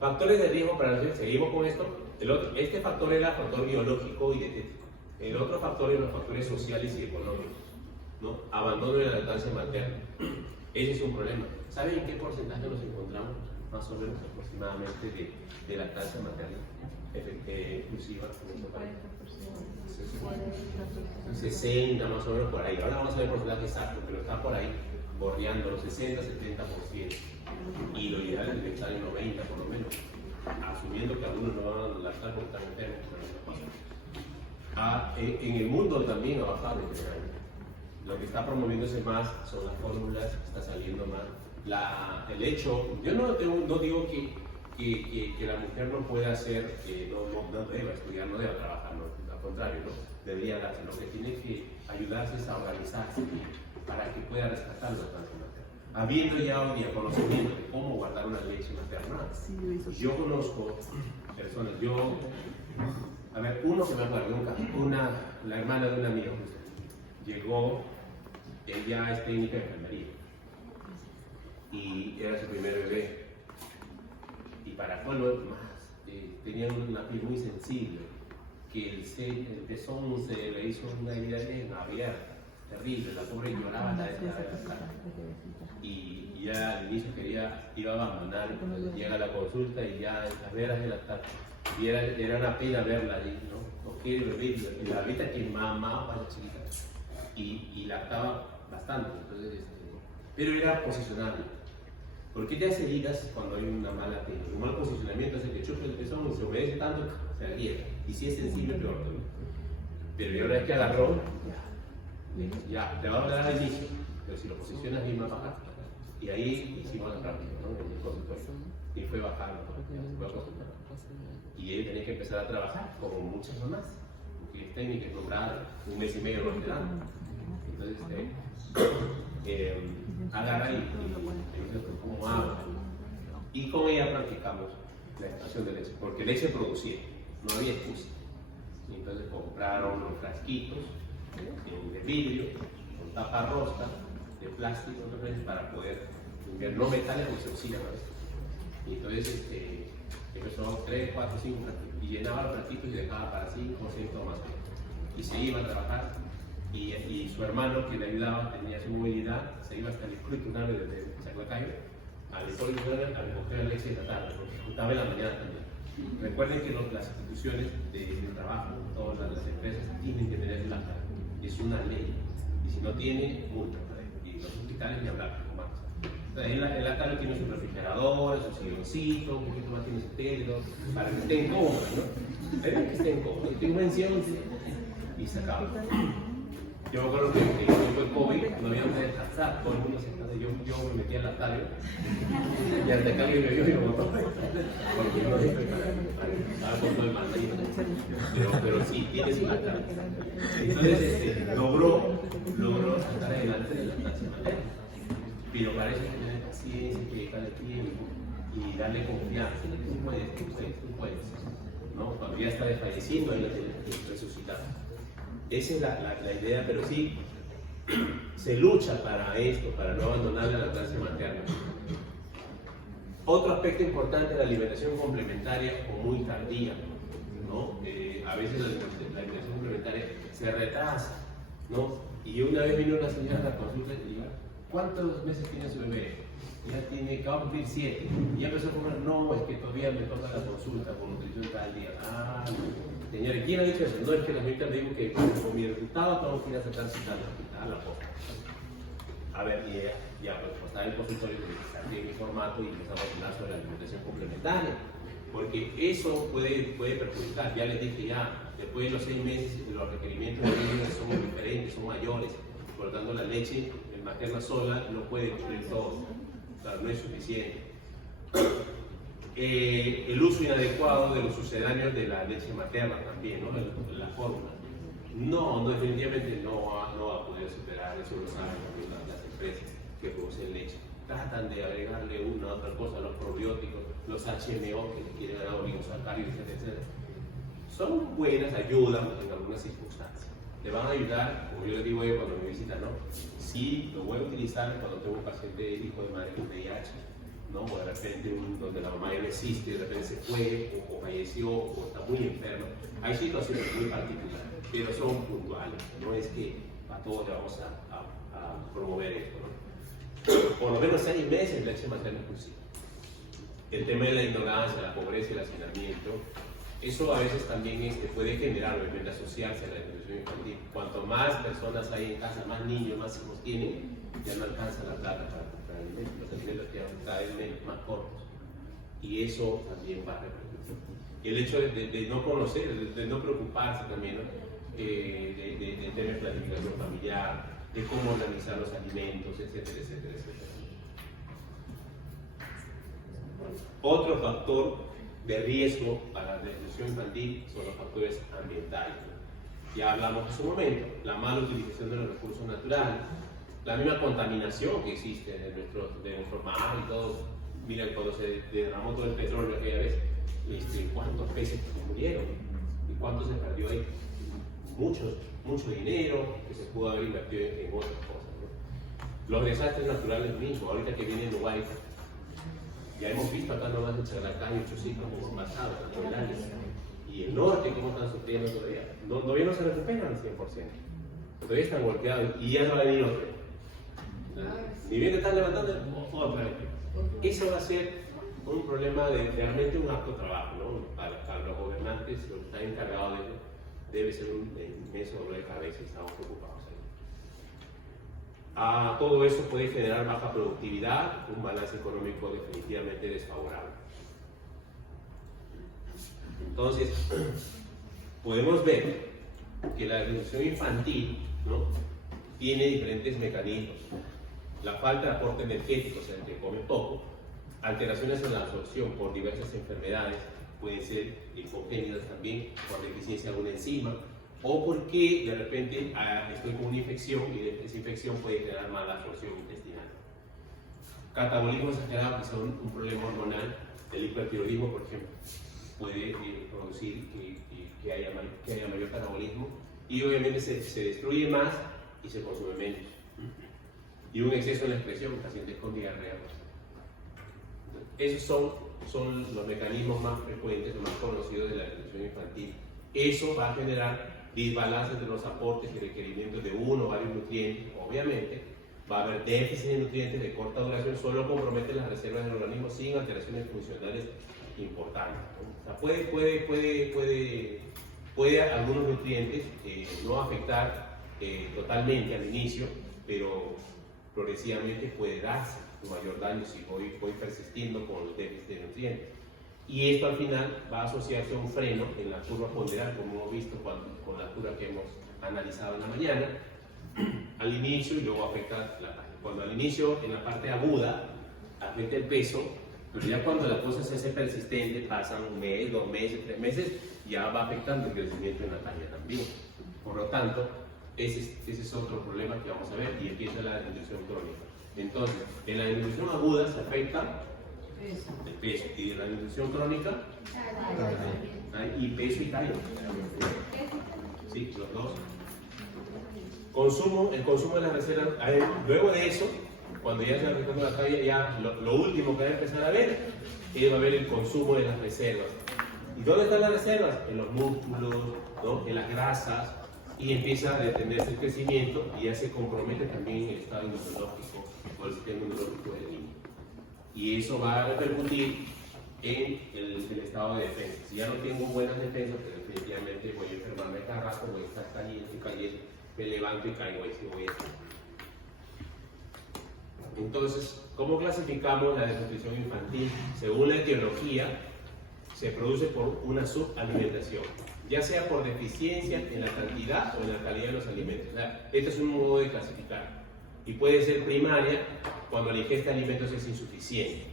Factores de riesgo para nosotros. Seguimos con esto. Este factor era factor biológico y dietético. El otro factor eran los factores sociales y económicos, ¿no? Abandono de la lactancia materna. Ese es un problema. ¿Saben en qué porcentaje nos encontramos? Más o menos aproximadamente de lactancia materna exclusiva en nuestro país. 60 más o menos por ahí. Ahora vamos a ver el porcentaje exacto, pero está por ahí, bordeando los 60-70%. Y lo ideal es que estar en 90 por lo menos, asumiendo que algunos no van a lactar porque están enfermos. En el mundo también ha bajado en general. Lo que está promoviéndose más son las fórmulas, está saliendo más. El hecho, yo no digo que la mujer no pueda hacer, no deba estudiar, no deba trabajar, no, al contrario, ¿no? Debería darse. Lo que tiene que ayudarse es a organizarse para que pueda rescatar la lactancia materna. Habiendo ya hoy día conocimiento de cómo guardar una leche materna, yo conozco personas, a ver, uno que me acuerdo, la hermana de un amigo, llegó, ella es técnica de enfermería y era su primer bebé. Y para colmo más, tenía una piel muy sensible, que el pezón se le hizo una herida abierta, terrible, la pobre lloraba hasta desesperada. Y ya al inicio iba a abandonar, llega a la consulta y ya las veras de lactar. Y era una pena verla allí, ¿no? No quiere beber, y la bebita que mamaba la chiquita. Y lactaba bastante, entonces, pero era posicionable. ¿Por qué te hace heridas cuando hay una mala técnica? Un mal posicionamiento hace que chupe el pezón, se obedece tanto, se agrieta. Y si es sensible, peor todavía. Pero ya una vez que agarró, ya te va a hablar al inicio, pero si lo posicionas bien va a bajar. Y ahí hicimos la práctica, ¿no? En el consultorio. Y fue bajando, ¿no? Y ellos tienen que empezar a trabajar, como muchas mamás, porque es técnica, es nombrar 1 mes y medio no te dan. Entonces, agarra y dice, ¿cómo hago? Y con ella practicamos la extracción de leche, porque leche producía, no había excusa. Y entonces compraron los frasquitos de vidrio, con tapa rosca, de plástico, para poder limpiar, no metales porque se oxidan a veces. Y entonces empezó 3, 4, 5 frasquitos, y llenaba los frasquitos y dejaba para 5 o 6 tomas. Y se iba a trabajar, y su hermano que le ayudaba, tenía su movilidad, se iba hasta el escritural desde Chaclacayo, al escritural a recoger leche de la tarde, porque juntaba en la mañana también. Recuerden que las instituciones de trabajo, todas las empresas, tienen que tener la tarde. Es una ley. Y si no tiene, multa. Y los hospitales ni hablar con más. El alcalde tiene su refrigerador, su silloncito, un poquito más tiene su telo, para que estén cómodos, ¿no? Hay que estén cómodos. Y tengo mención y se acaba. Yo me acuerdo que después del COVID no había donde descansar, todo el mundo se cansa. Yo me metí a la tarde y hasta acá alguien me vio y me botó. Porque yo no estoy para con todo el mandarín. Pero sí, tiene su alcalde. Entonces logró sacar adelante de la clase materna. Pero para eso hay que tener paciencia, hay que dedicarle tiempo y darle confianza. Tú puedes. ¿No? Cuando ya está desfalleciendo, ahí la tienes que resucitar. Esa es la idea, pero sí se lucha para esto, para no abandonarle a la clase materna. Otro aspecto importante es la alimentación complementaria o muy tardía, ¿no? A veces la alimentación complementaria se retrasa, ¿no? Y una vez vino una señora a la consulta y dijo, ¿cuántos meses tiene su bebé? Ya tiene, que va a cumplir 7. Y ya empezó a comer, no, es que todavía me toca la consulta por nutrición tal día. Ah, señores, ¿quién ha dicho eso? No, es que la señorita me dijo que con mi resultado tengo que ir a sacar cita al hospital, la cosa. A ver, y ella, ya pues está en el consultorio, saqué mi formato y empezamos a hablar sobre la alimentación complementaria. Porque eso puede perjudicar. Ya les dije, ya, después de los 6 meses, los requerimientos de los niños son diferentes, son mayores. Por lo tanto, la leche materna sola no puede cubrir todo. Claro, no es suficiente. El uso inadecuado de los sucedáneos de la leche materna también, ¿no? La fórmula. No, definitivamente no va a poder superar, eso lo saben también las empresas que producen leche. Tratan de agregarle una u otra cosa, los probióticos, los HMO que le quieren dar oligosacáridos, etc. Son buenas, ayudan en algunas circunstancias. Le van a ayudar, como yo les digo a ellos cuando me visitan, ¿no? Sí, lo voy a utilizar cuando tengo un paciente hijo de madre con VIH, ¿no? O de repente donde la mamá ya no existe, de repente se fue, o falleció, o está muy enfermo. Hay situaciones muy particulares, pero son puntuales. No es que a todos le vamos a promover esto, ¿no? Por lo menos 6 meses leche materna exclusiva. El tema de la ignorancia, la pobreza y el hacinamiento, eso a veces también puede generar obviamente asociarse a la desnutrición infantil. Cuanto más personas hay en casa, más niños, más hijos tienen, ya no alcanza la plata para comprar alimentos. Los alimentos quedan cada vez menos, más cortos. Y eso también va a repercutir. El hecho de no conocer, de no preocuparse también, ¿no? De tener planificación familiar, de cómo organizar los alimentos, etcétera, etcétera, etcétera. Otro factor de riesgo para la desnutrición infantil son los factores ambientales. Ya hablamos en su momento, la mala utilización de los recursos naturales, la misma contaminación que existe de nuestro mar y todo. Mira, cuando se derramó todo el petróleo aquella vez, ¿cuántos peces se murieron? ¿Y cuánto se perdió ahí? Mucho dinero que se pudo haber invertido en otras cosas, ¿no? Los desastres naturales mismos, ahorita que viene en Uruguay, ya hemos visto acá nomás en Chaclacayo, Chosico, como han pasado, y el norte, cómo están sufriendo todavía. Todavía no se recuperan al 100%. Todavía están golpeados y ya no va a venir otro. Ni bien te están levantando, otra vez. Eso va a ser un problema de realmente un acto trabajo, ¿no? Para los gobernantes, los que están encargados de eso, debe ser un inmenso dolor de cabeza y estamos preocupados. Todo eso puede generar baja productividad, un balance económico definitivamente desfavorable. Entonces, podemos ver que la desnutrición infantil, ¿no? Tiene diferentes mecanismos. La falta de aporte energético, o sea, que come poco, alteraciones en la absorción por diversas enfermedades, pueden ser congénitas también por deficiencia de una enzima, o porque de repente estoy con una infección y esa infección puede generar mala absorción intestinal. Catabolismo exagerado, que es un problema hormonal, el hipertiroidismo, por ejemplo, puede producir que haya mayor catabolismo, y obviamente se destruye más y se consume menos. Y un exceso en la excreción, pacientes con diarrea. Esos son los mecanismos más frecuentes, más conocidos de la desnutrición infantil. Eso va a generar desbalance entre los aportes y requerimientos de uno o varios nutrientes. Obviamente, va a haber déficit de nutrientes de corta duración, solo compromete las reservas del organismo sin alteraciones funcionales importantes, ¿no? O sea, puede algunos nutrientes no afectar totalmente al inicio, pero progresivamente puede darse un mayor daño si voy persistiendo con los déficits de nutrientes. Y esto al final va a asociarse a un freno en la curva ponderal, como hemos visto con la curva que hemos analizado en la mañana, al inicio, y luego afecta la página. Cuando al inicio, en la parte aguda, afecta el peso, pero ya cuando la cosa se hace persistente, pasan un mes, 2 meses, 3 meses, ya va afectando el crecimiento en la talla también. Por lo tanto, ese es otro problema que vamos a ver, y empieza la desnutrición crónica. Entonces, en la desnutrición aguda se afecta el peso, y en la desnutrición crónica, y peso y talla. Sí, los dos. El consumo de las reservas, luego de eso, cuando ya se afectando la talla, ya lo último que va a empezar a ver es va a ver el consumo de las reservas. ¿Y dónde están las reservas? En los músculos, ¿no? En las grasas, y empieza a detenerse el crecimiento y ya se compromete también el estado inmunológico o el sistema inmunológico del niño. Y eso va a repercutir en el estado de defensa. Si ya no tengo buenas defensas, pues definitivamente voy a enfermarme cada rato, voy a estar cayendo, me levanto y caigo, y si voy a estar. Entonces, ¿cómo clasificamos la desnutrición infantil? Según la etiología, se produce por una subalimentación, ya sea por deficiencia en la cantidad o en la calidad de los alimentos. O sea, este es un modo de clasificar. Y puede ser primaria, cuando la ingesta de alimentos es insuficiente.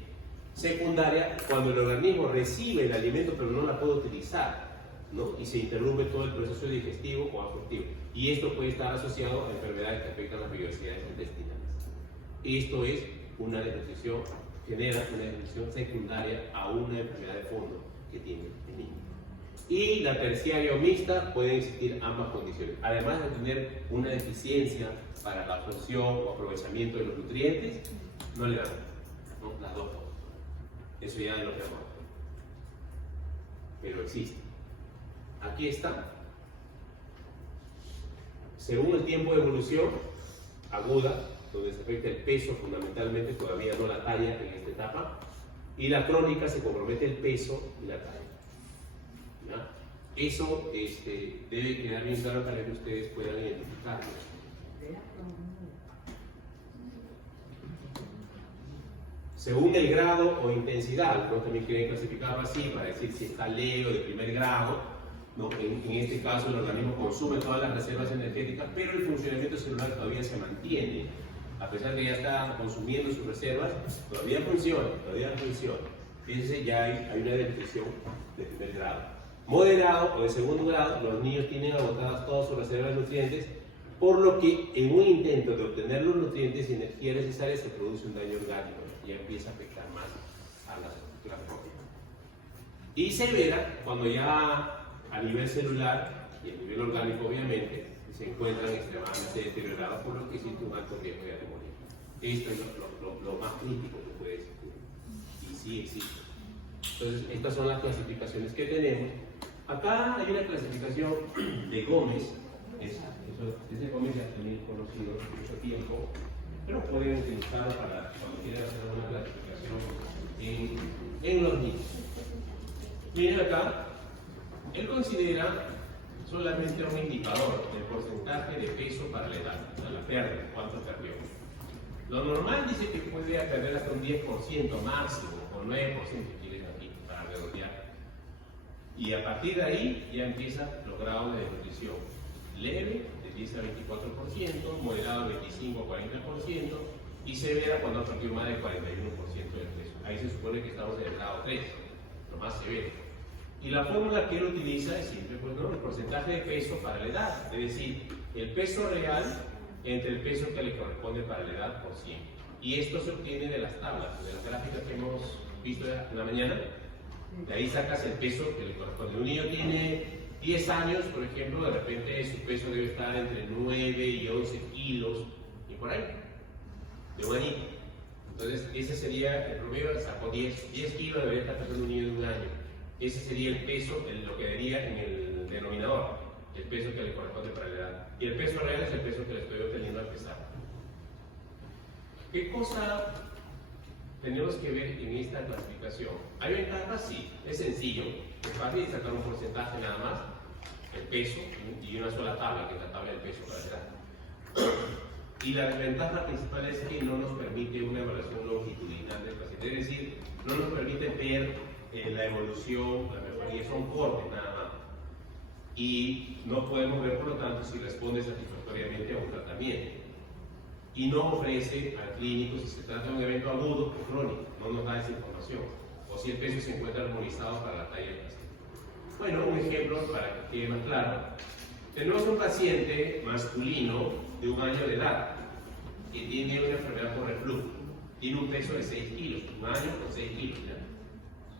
Secundaria, cuando el organismo recibe el alimento pero no la puede utilizar, ¿no? Y se interrumpe todo el proceso digestivo o absortivo. Y esto puede estar asociado a enfermedades que afectan las vellosidades intestinales. Esto es una desnutrición, genera una desnutrición secundaria a una enfermedad de fondo que tiene el niño. Y la terciaria o mixta, pueden existir ambas condiciones. Además de tener una deficiencia para la absorción o aprovechamiento de los nutrientes, no le dan, ¿no? Las dos cosas. Eso ya es lo que amamos. Pero existe. Aquí está. Según el tiempo de evolución aguda, donde se afecta el peso fundamentalmente, todavía no la talla en esta etapa, y la crónica se compromete el peso y la talla. ¿Ya? Eso debe quedar bien claro para que ustedes puedan identificarlo. Según el grado o intensidad, algunos también quieren clasificarlo así para decir si está leve o de primer grado, ¿no? En este caso el organismo consume todas las reservas energéticas, pero el funcionamiento celular todavía se mantiene. A pesar de que ya está consumiendo sus reservas, todavía funciona. Fíjense, ya hay una desnutrición de primer grado. Moderado o de segundo grado, los niños tienen agotadas todas sus reservas de nutrientes, por lo que en un intento de obtener los nutrientes y energía necesarias se produce un daño orgánico y ya empieza a afectar más a las estructuras propias. Y severa, cuando ya a nivel celular y a nivel orgánico obviamente se encuentran extremadamente deteriorados, por lo que existe un alto riesgo de morir. Esto es lo más crítico que puede existir, y sí existe. Entonces, estas son las clasificaciones que tenemos. Acá hay una clasificación de Gómez. Ese Gómez ya también conocido hace mucho tiempo, pero pueden utilizarlo para cuando quieran hacer una clasificación en los niños. Miren acá, él considera solamente un indicador del porcentaje de peso para la edad, o sea, la pérdida, cuánto perdió. Lo normal dice que puede perder hasta un 10% máximo, o 9% si quieren aquí, para redondear. Y a partir de ahí ya empiezan los grados de desnutrición. Leve, de 10 a 24%, moderado 25 a 40%, y severa cuando ha perdido más del 41% del peso. Ahí se supone que estamos en el grado 3, lo más severo. Y la fórmula que él utiliza es simple, pues, ¿no? El porcentaje de peso para la edad, es decir, el peso real entre el peso que le corresponde para la edad por 100. Y esto se obtiene de las tablas, de las gráficas que hemos visto en la mañana. De ahí sacas el peso que le corresponde. Un niño tiene 10 años, por ejemplo, de repente su peso debe estar entre 9 y 11 kilos, y por ahí, de un añito. Entonces, ese sería el promedio, sacó 10 kilos, debería estar pesando un niño de un año. Ese sería el peso, lo que daría en el denominador, el peso que le corresponde para la edad. Y el peso real es el peso que le estoy obteniendo al pesar. ¿Qué cosa tenemos que ver en esta clasificación? ¿Hay ventajas? Sí, es sencillo, es fácil sacar un porcentaje nada más, el peso, y una sola tabla, que es la tabla del peso para la edad. Y la desventaja principal es que no nos permite una evaluación longitudinal del paciente, es decir, no nos permite ver la evolución, la mejoría, son cortes nada más. Y no podemos ver, por lo tanto, si responde satisfactoriamente a un tratamiento. Y no ofrece al clínico si se trata de un evento agudo o crónico, no nos da esa información. O si el peso se encuentra armonizado para la talla del paciente. Bueno, un ejemplo para que quede más claro. Tenemos un paciente masculino de 1 año de edad que tiene una enfermedad por reflujo. Tiene un peso de 6 kilos, 1 año con 6 kilos. ¿Ya?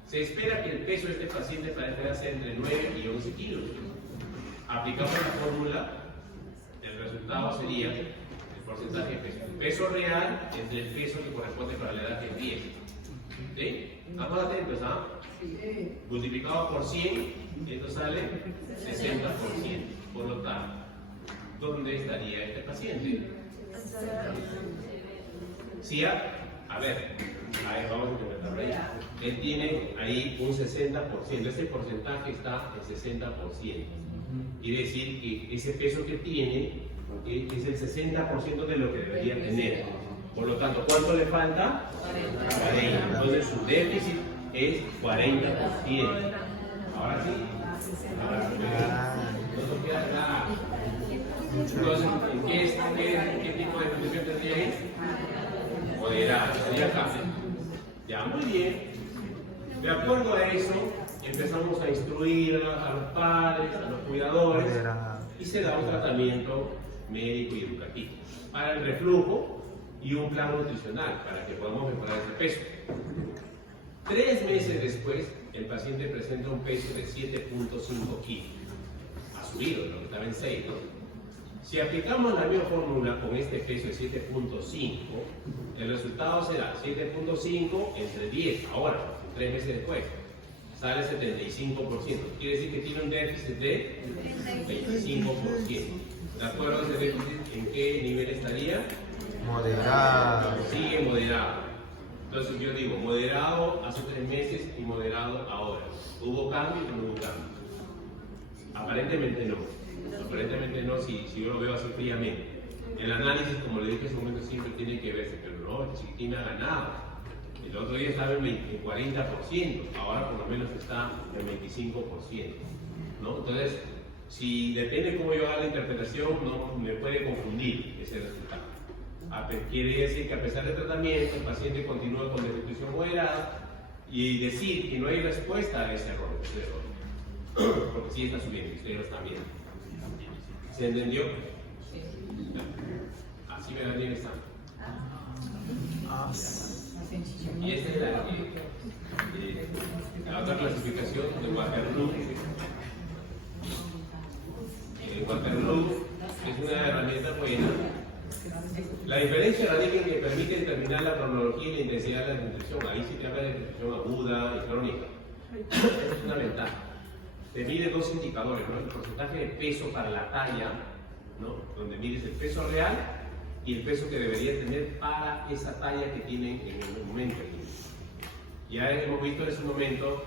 Se espera que el peso de este paciente para esta edad sea entre 9 y 11 kilos. Aplicamos la fórmula, el resultado sería el porcentaje de peso. El peso real entre el peso que corresponde para la edad, que es 10. ¿Sí? Estamos atentos, ¿ah? Multiplicado por 100, esto sale 60%. Por lo tanto, ¿dónde estaría este paciente? Si a ver, vamos a interpretarlo ahí. Él tiene ahí un 60%, ese porcentaje está en 60%. Quiere decir que ese peso que tiene es el 60% de lo que debería tener. Por lo tanto, ¿cuánto le falta? 40. Entonces su déficit es 40%. Ahora sí. No nos queda nada. Entonces, ¿qué tipo de nutrición tendría ahí? Moderada, sería acá. Ya, muy bien. De acuerdo a eso, empezamos a instruir a los padres, a los cuidadores, y se da un tratamiento médico y educativo para el reflujo y un plan nutricional para que podamos mejorar ese peso. 3 meses después, el paciente presenta un peso de 7.5 kilos. Ha subido, lo que estaba en 6, ¿no? Si aplicamos la misma fórmula con este peso de 7.5, el resultado será 7.5 entre 10. Ahora, 3 meses después, sale 75%. Quiere decir que tiene un déficit de 25%. ¿De acuerdo a ese déficit en qué nivel estaría? Moderado. Sigue moderado. Entonces yo digo, moderado hace 3 meses y moderado ahora. ¿Hubo cambio o no hubo cambio? Aparentemente no. Aparentemente no, si yo lo veo así fríamente. El análisis, como le dije en ese momento, siempre tiene que verse, pero no, el chiquitín ha ganado. El otro día estaba en 40%, ahora por lo menos está en 25%. ¿No? Entonces, si depende cómo yo haga la interpretación, no me puede confundir ese resultado. Quiere decir que a pesar del tratamiento, el paciente continúa con desnutrición moderada y decir que no hay respuesta a ese error. Porque sí está subiendo, ustedes lo están viendo. ¿Se entendió? Sí. Así me da bien esta. Y esta es la otra clasificación de Waterloo. Waterloo es una herramienta buena. La diferencia radica en que permite determinar la cronología y la intensidad de la nutrición. Ahí sí te habla de nutrición aguda y crónica. Esa es una ventaja. Te mide 2 indicadores, ¿no? El porcentaje de peso para la talla, ¿no? Donde mides el peso real y el peso que debería tener para esa talla que tienen en el momento. Ya hemos visto en ese momento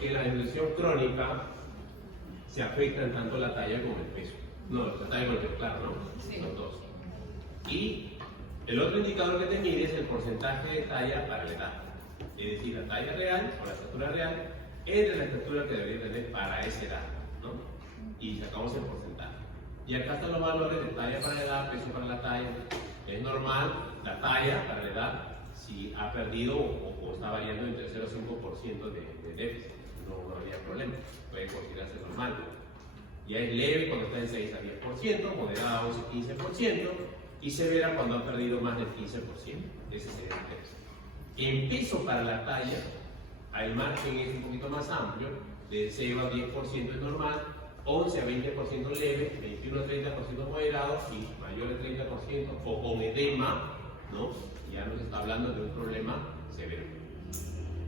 que la nutrición crónica se afecta en tanto la talla como el peso. No, la talla con el peso, claro, ¿no? Sí. Los dos. Y el otro indicador que te mide es el porcentaje de talla para la edad. Es decir, la talla real o la estatura real entre la estatura que debería tener para esa edad, ¿no? Y sacamos el porcentaje. Y acá están los valores de talla para la edad, peso para la talla. Es normal la talla para la edad si ha perdido o está variando entre 0 y 5% de déficit. no habría problema, puede considerarse normal. Ya es leve cuando está en 6 a 10%, moderada a 11-15% y severa cuando ha perdido más del 15%. Ese sería el peso. En peso para la talla, el margen es un poquito más amplio, de 0 a 10% es normal, 11 a 20% leve, 21 a 30% moderado y mayor de 30% o con edema, ¿no? Ya nos está hablando de un problema severo.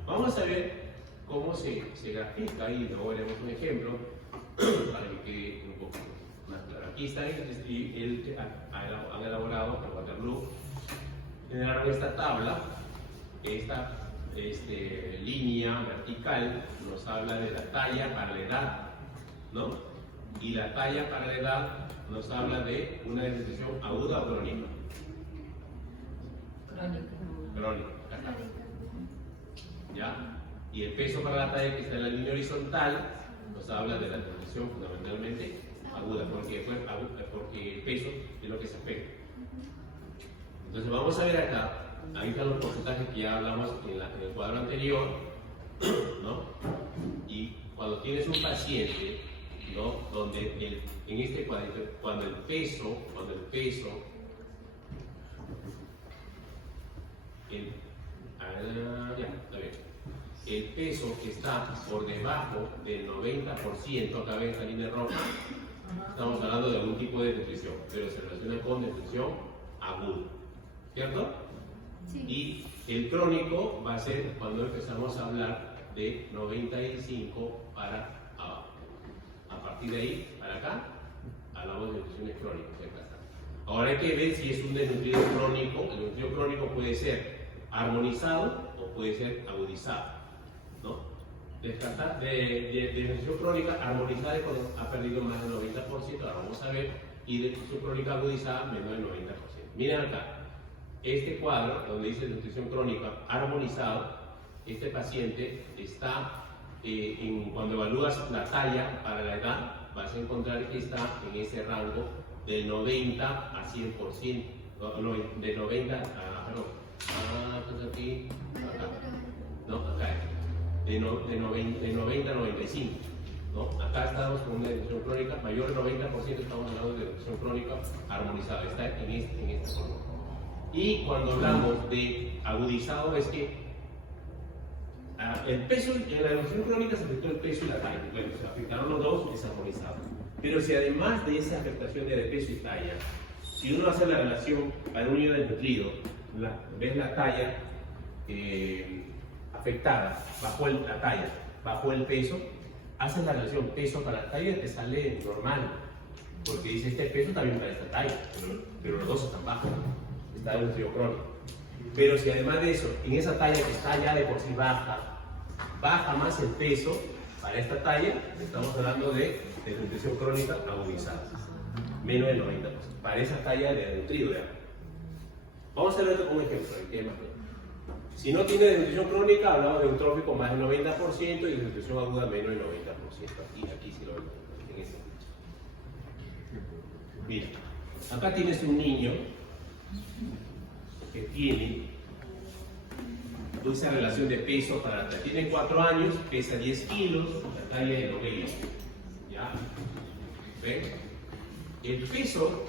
Vamos a ver cómo se grafica y luego veremos un ejemplo para que quede un poco más claro. Aquí está, han elaborado por Waterloo, generaron esta tabla, esta línea vertical nos habla de la talla para la edad, ¿no? Y la talla para la edad nos habla de una desnutrición aguda o crónica. Crónica. ¿Ya? Y el peso para la talla que está en la línea horizontal nos habla de la desnutrición fundamentalmente aguda, porque el peso es lo que se espera. Entonces vamos a ver acá, ahí están los porcentajes que ya hablamos en el cuadro anterior, ¿no? Y cuando tienes un paciente, ¿no? Donde en este cuadrito, cuando el peso el peso que está por debajo del 90%, acá ven esta línea roja, estamos hablando de algún tipo de nutrición, pero se relaciona con nutrición aguda, ¿cierto? Sí. Y el crónico va a ser cuando empezamos a hablar de 95 para abajo. A partir de ahí, para acá, hablamos de nutriciones crónicas. Ahora hay que ver si es un desnutrido crónico. El desnutrido crónico puede ser armonizado o puede ser agudizado, ¿no? Descartar de desnutrición crónica armonizada es cuando ha perdido más del 90%, ahora vamos a ver, y de desnutrición crónica agudizada menor del 90%. Miren acá, este cuadro donde dice nutrición crónica armonizado, este paciente está, cuando evalúas la talla para la edad, vas a encontrar que está en ese rango del 90 a 100%, de 90 a, perdón, pues aquí, acá, no, acá, de 90 a 95, ¿no? Acá estamos con una nutrición crónica, mayor del 90% estamos hablando de nutrición crónica armonizada, está en esta forma. Y cuando hablamos de agudizado es que el peso, en la nutrición crónica se afectó el peso y la talla, bueno, se afectaron los dos, es armonizado. Pero si además de esa afectación de peso y talla, si uno hace la relación a un niño desnutrido, ves la talla afectada, bajo el peso, haces la relación peso para la talla, te sale normal, porque dice este peso también para esta talla, pero los dos están bajos, está el desnutrido crónico. Pero si además de eso, en esa talla que está ya de por sí baja más el peso para esta talla, estamos hablando de desnutrición crónica agudizada, menos del 90%, para esa talla de desnutrido. Vamos a ver un ejemplo, que es más claro. Si no tiene desnutrición crónica, hablamos de un trófico más del 90% y desnutrición aguda menos del 90%. Aquí sí lo vemos, en este. Mira, acá tienes un niño que tiene esa relación de peso para la talla. Tiene 4 años, pesa 10 kilos, la talla de 90. ¿Ya? ¿Ven? El peso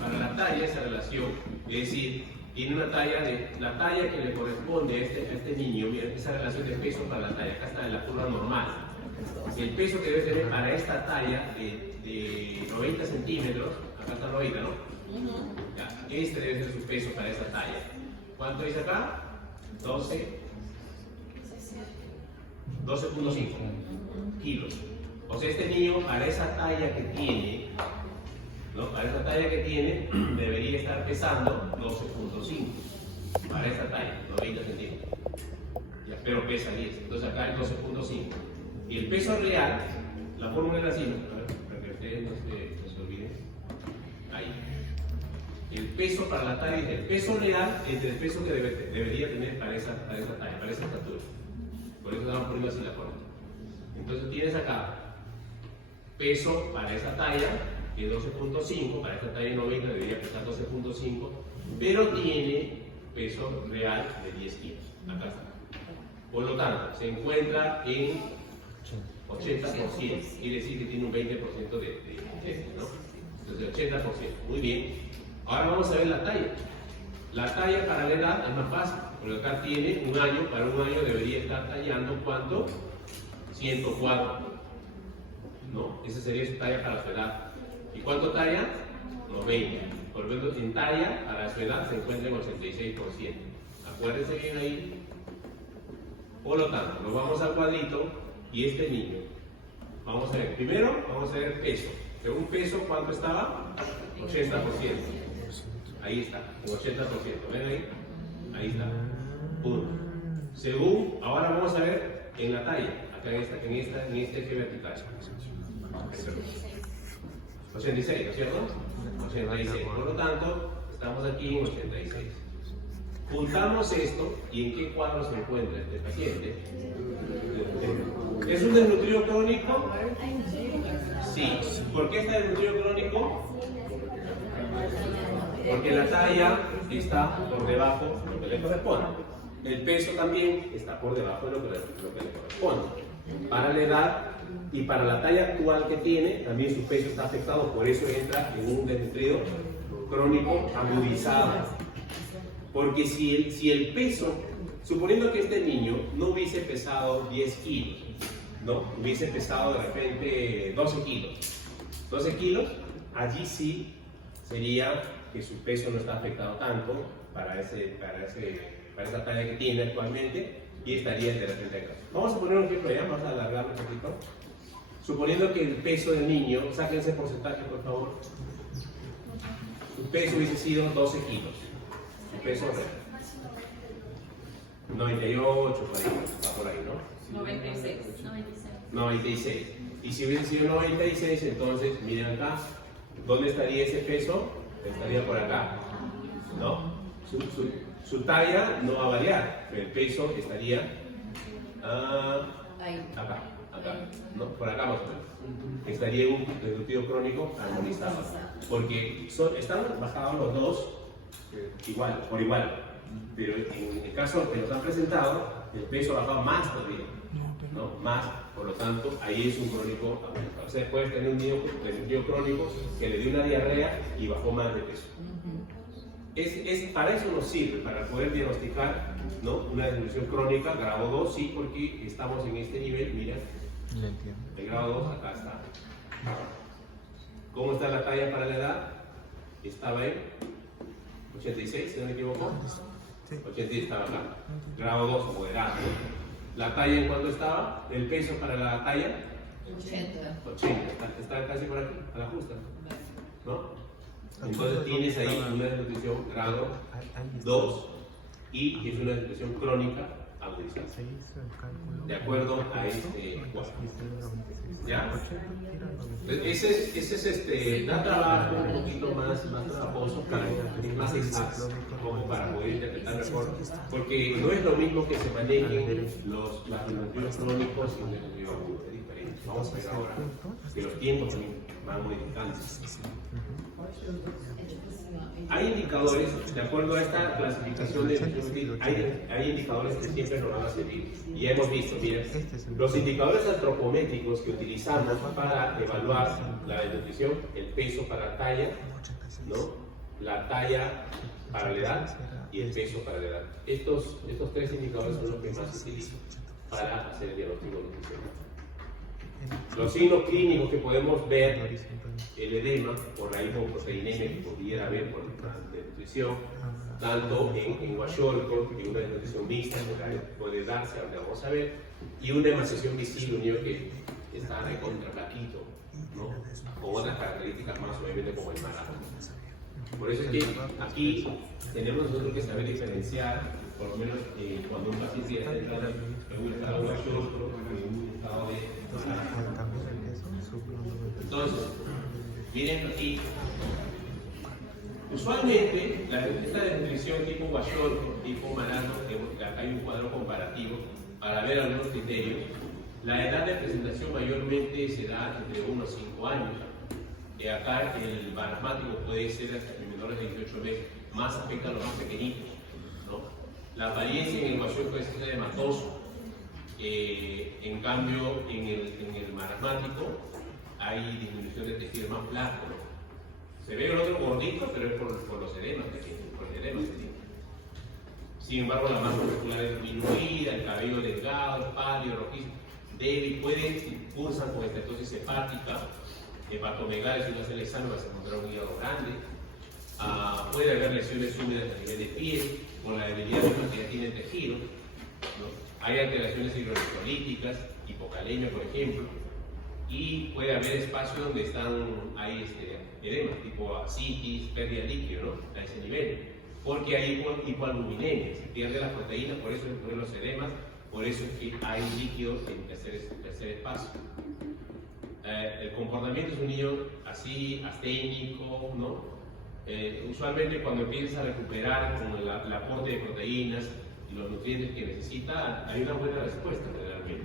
para la talla, esa relación, es decir, tiene una talla la talla que le corresponde a este niño, mira, esa relación de peso para la talla, acá está en la curva normal. El peso que debe tener para esta talla de 90 centímetros, acá está 90, ¿no? Ya, este debe ser su peso para esta talla. ¿Cuánto dice acá? 12.5 kilos. O sea, este niño para esa talla que tiene, ¿no? Para esa talla que tiene, debería estar pesando 12.5. Para esta talla, 90 centímetros. Ya, pero pesa 10. Entonces acá es 12.5. Y el peso real, la fórmula es así, ¿no? Para que ustedes no se olviden. Ahí. El peso para la talla es el peso real entre el peso que debería tener para esa talla, para esa estatura. Por eso estamos poniendo así la fórmula. Entonces tienes acá peso para esa talla de 12.5, para esta talla 90 debería pesar 12.5, pero tiene peso real de 10 kilos. Acá está. Por lo tanto, se encuentra en 80%. Quiere decir que tiene un 20% de ¿no? Entonces 80%. Muy bien. Ahora vamos a ver la talla. La talla para la edad es más fácil. Porque acá tiene un año. Para un año debería estar tallando ¿cuánto? 104. ¿No? Esa sería su talla para su edad. ¿Y cuánto talla? 90. Por lo tanto, en talla para su edad se encuentra en 86%. Acuérdense bien ahí. Por lo tanto, nos vamos al cuadrito y este niño. Vamos a ver, primero vamos a ver peso. Según peso, ¿cuánto estaba? 80%. Ahí está, en 80%. ¿Ven ahí? Ahí está. Punto. Según, ahora vamos a ver en la talla, acá en este eje vertical. 86, ¿no es cierto? 86. Por lo tanto, estamos aquí en 86. Juntamos esto y en qué cuadro se encuentra este paciente. ¿Es un desnutrido crónico? Sí. ¿Por qué está desnutrido crónico? Porque la talla está por debajo de lo que le corresponde. El peso también está por debajo de lo que le corresponde. Para la edad y para la talla actual que tiene, también su peso está afectado, por eso entra en un desnutrido crónico agudizado. Porque si el peso, suponiendo que este niño no hubiese pesado 10 kilos, ¿no? Hubiese pesado de repente 12 kilos. 12 kilos, allí sí sería que su peso no está afectado tanto para esa talla que tiene actualmente y estaría de repente acá. Vamos a poner un ejemplo ya, vamos a alargarlo un poquito. Suponiendo que el peso del niño, saquen ese porcentaje por favor, su peso hubiese sido 12 kilos. Su peso real. 98, por ahí, va por ahí, ¿no? 96. 96. Y si hubiese sido 96, entonces, miren acá, ¿dónde estaría ese peso? Estaría por acá, ¿no? Su talla no va a variar, pero el peso estaría acá, ¿no? Por acá más o menos. Estaría un desnutrido crónico armonizado, porque están bajados los dos por igual, pero en el caso que nos han presentado, el peso ha bajado más todavía, ¿no? Más, por lo tanto, ahí es un crónico aumentado. O sea, puede tener un desnutrido crónico que le dio una diarrea y bajó más de peso. Para eso nos sirve, para poder diagnosticar, ¿no? Una desnutrición crónica, grado 2, sí, porque estamos en este nivel, mira, el grado 2 acá está. ¿Cómo está la talla para la edad? Estaba en 86, si no me equivoco. 86 estaba acá. Grado 2, moderado. ¿La talla en cuánto estaba? ¿El peso para la talla? 80. 80, está casi por aquí, a la justa, ¿no? Entonces tienes ahí una desnutrición grado 2 y es una desnutrición crónica agudizada. De acuerdo a este cuadro. ¿Ya? Ese es da trabajo un poquito más trabajoso, más exacto, como para poder interpretar mejor, porque no es lo mismo que se manejen los desnutridos crónicos y los desnutridos agudos, es diferente. Vamos a ver ahora que los tiempos también van modificándose. Hay indicadores, de acuerdo a esta clasificación de desnutrición, hay indicadores que siempre nos van a servir. Y ya hemos visto, miren, los indicadores antropométricos que utilizamos para evaluar la desnutrición, el peso para la talla, ¿no? La talla para la edad y el peso para la edad. Estos tres indicadores son los que más se utilizan para hacer el diagnóstico nutricional. Los signos clínicos que podemos ver, el edema por la hipoproteinemia que pudiera haber por la desnutrición, tanto en Kwashiorkor, que una desnutrición mixta puede darse, aunque vamos a ver, y una emaciación visible, un niño que está recontra flaquito, ¿no? Con otras características más, obviamente, como el marasmo. Por eso es que aquí tenemos nosotros que saber diferenciar, por lo menos cuando un paciente está entrando en un estado de Kwashiorkor, en un estado de marasmo. Entonces, miren aquí, usualmente esta desnutrición tipo Kwashiorkor, tipo marasmo, que acá hay un cuadro comparativo para ver algunos criterios. La edad de presentación mayormente se da entre 1 a 5 años. Y acá el marasmático puede ser hasta menores de 18 meses, más afecta a los más pequeñitos, ¿no? La apariencia en el Kwashiorkor es edematoso, En cambio, en el marasmático hay disminución de tejido más flaco, ¿no? Se ve el otro gordito, pero es por los edemas que tiene, por el edema que tiene. Sin embargo, la masa muscular es disminuida, el cabello delgado, pálido, rojizo, débil, cursan con estenosis hepática, hepatomegalia. Si uno hace el examen vas a encontrar un hígado grande. Puede haber lesiones húmedas a nivel de piel, con la debilidad misma que ya tiene el tejido, ¿no? Hay alteraciones hidroelectrolíticas, hipocalemia, por ejemplo, y puede haber espacios donde hay edemas, tipo ascitis, pérdida de líquido, ¿no? A ese nivel, porque hay hipoalbuminemia, se pierde las proteínas, por eso se ponen los edemas, por eso es que hay líquidos en tercer espacio. El comportamiento es un niño así, asténico, ¿no? Usualmente cuando empiezas a recuperar con el aporte de proteínas y los nutrientes que necesita, hay una buena respuesta generalmente,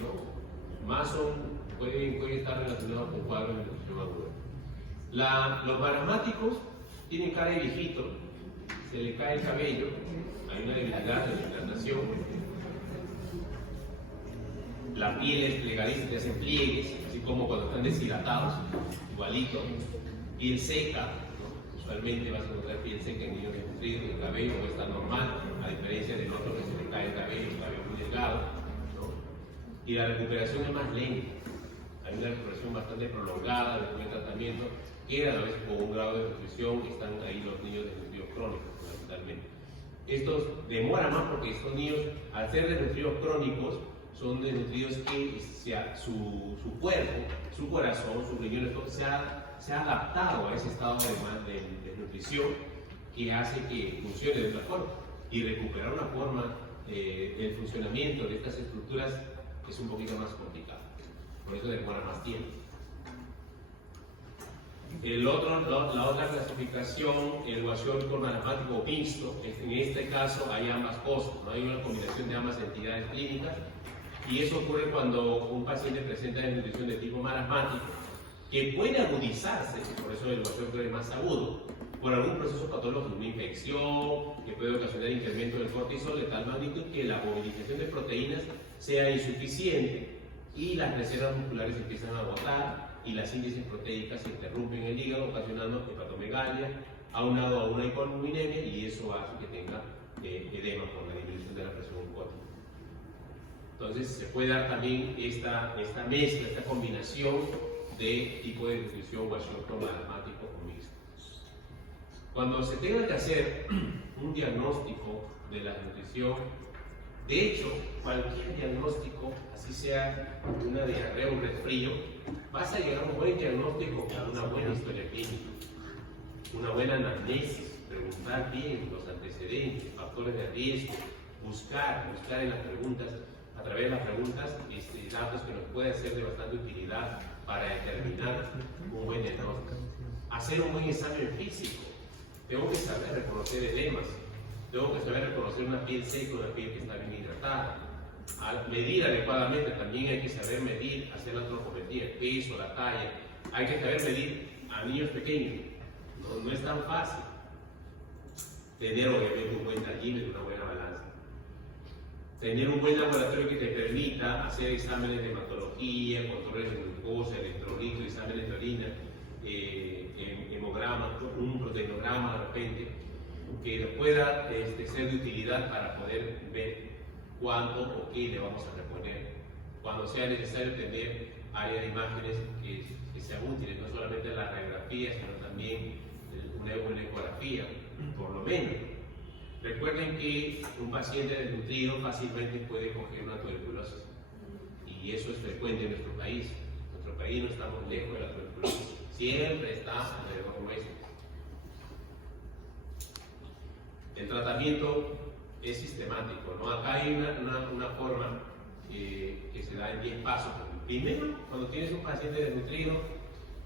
¿no? Más puede estar relacionado con cuadros de nutrición aguda. Los marasmáticos tienen cara de viejito, se le cae el cabello, hay una debilidad de la hidratación, la piel es plegadiza, se hacen pliegues, así como cuando están deshidratados, igualito, piel seca, ¿no? Usualmente vas a encontrar piel seca en niños desnutridos, el cabello no está normal, a diferencia del otro que se le cae el cabello muy delgado, ¿no? Y la recuperación es más lenta, hay una recuperación bastante prolongada después del tratamiento, quedan a veces con un grado de nutrición, están ahí los niños desnutridos crónicos, fundamentalmente. Estos demoran más porque estos niños, al ser desnutridos crónicos, son desnutridos que su cuerpo, su corazón, sus riñones, todo se ha adaptado a ese estado de desnutrición que hace que funcione de otra forma. Y recuperar una forma, el funcionamiento de estas estructuras es un poquito más complicado. Por eso demora más tiempo. La otra clasificación, el guaxiólico marasmático mixto, en este caso hay ambas cosas, ¿no? Hay una combinación de ambas entidades clínicas, y eso ocurre cuando un paciente presenta desnutrición de tipo marasmático, que puede agudizarse, por eso el guaxiólico es más agudo, por algún proceso patológico, una infección que puede ocasionar incremento del cortisol de tal magnitud que la movilización de proteínas sea insuficiente y las reservas musculares empiezan a agotar y las síntesis proteicas se interrumpen en el hígado, ocasionando hepatomegalia, aunado a una hipoalbuminemia, y eso hace que tenga edema por la disminución de la presión glucótica. Entonces se puede dar también esta mezcla, esta combinación de tipo de nutrición guaxiólico marasmático o mixto. Cuando se tenga que hacer un diagnóstico de la nutrición, de hecho, cualquier diagnóstico, así sea una diarrea o un resfrío, vas a llegar a un buen diagnóstico con una buena historia clínica, una buena anamnesis, preguntar bien los antecedentes, factores de riesgo, buscar en las preguntas, a través de las preguntas, datos que nos pueden ser de bastante utilidad para determinar un buen diagnóstico. Hacer un buen examen físico. Tengo que saber reconocer edemas. Tengo que saber reconocer una piel seca, una piel que está bien hidratada. Al medir adecuadamente también hay que saber medir, hacer la antropometría, el peso, la talla. Hay que saber medir a niños pequeños. No es tan fácil. Tener obviamente un buen tallímetro, una buena balanza. Tener un buen laboratorio que te permita hacer exámenes de hematología, controles de glucosa, electrolitos, exámenes de orina, hemograma, un proteinograma de repente, que nos pueda ser de utilidad para poder ver cuánto o qué le vamos a reponer. Cuando sea necesario tener áreas de imágenes que sean útiles, no solamente la radiografía, sino también una ecografía, por lo menos. Recuerden que un paciente desnutrido fácilmente puede coger una tuberculosis, y eso es frecuente en nuestro país. En nuestro país no estamos lejos de la tuberculosis, siempre está alrededor nuestro. El tratamiento es sistemático, ¿no? Acá hay una forma que se da en 10 pasos. Primero, cuando tienes un paciente desnutrido,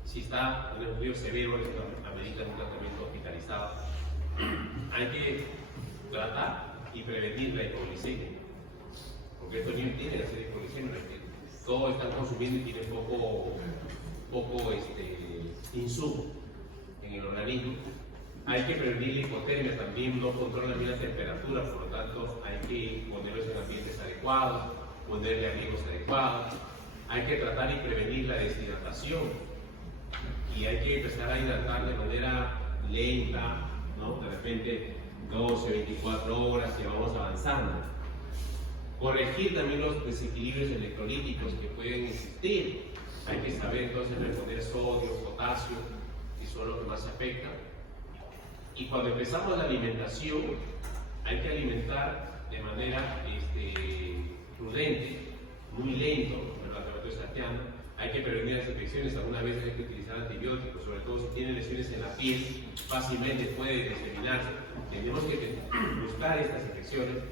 si está un desnutrido severo, amerita un tratamiento hospitalizado. Hay que tratar y prevenir la hipoglicemia, porque estos niños tienen que hacer hipoglicemia, todos están consumiendo y tienen poco insumo en el organismo. Hay que prevenir la hipotermia, también no controlan bien la temperatura, por lo tanto hay que ponerlos en ambientes adecuados. ponerle abrigos adecuados, hay que tratar y prevenir la deshidratación y hay que empezar a hidratar de manera lenta, ¿no? De repente 12, 24 horas y vamos avanzando. Corregir también los desequilibrios electrolíticos que pueden existir. Hay que saber entonces responder sodio, potasio, que son los que más afectan. Y cuando empezamos la alimentación, hay que alimentar de manera prudente, muy lento, hay que prevenir las infecciones, algunas veces hay que utilizar antibióticos, sobre todo si tiene lesiones en la piel, fácilmente puede diseminarse. Tenemos que buscar estas infecciones,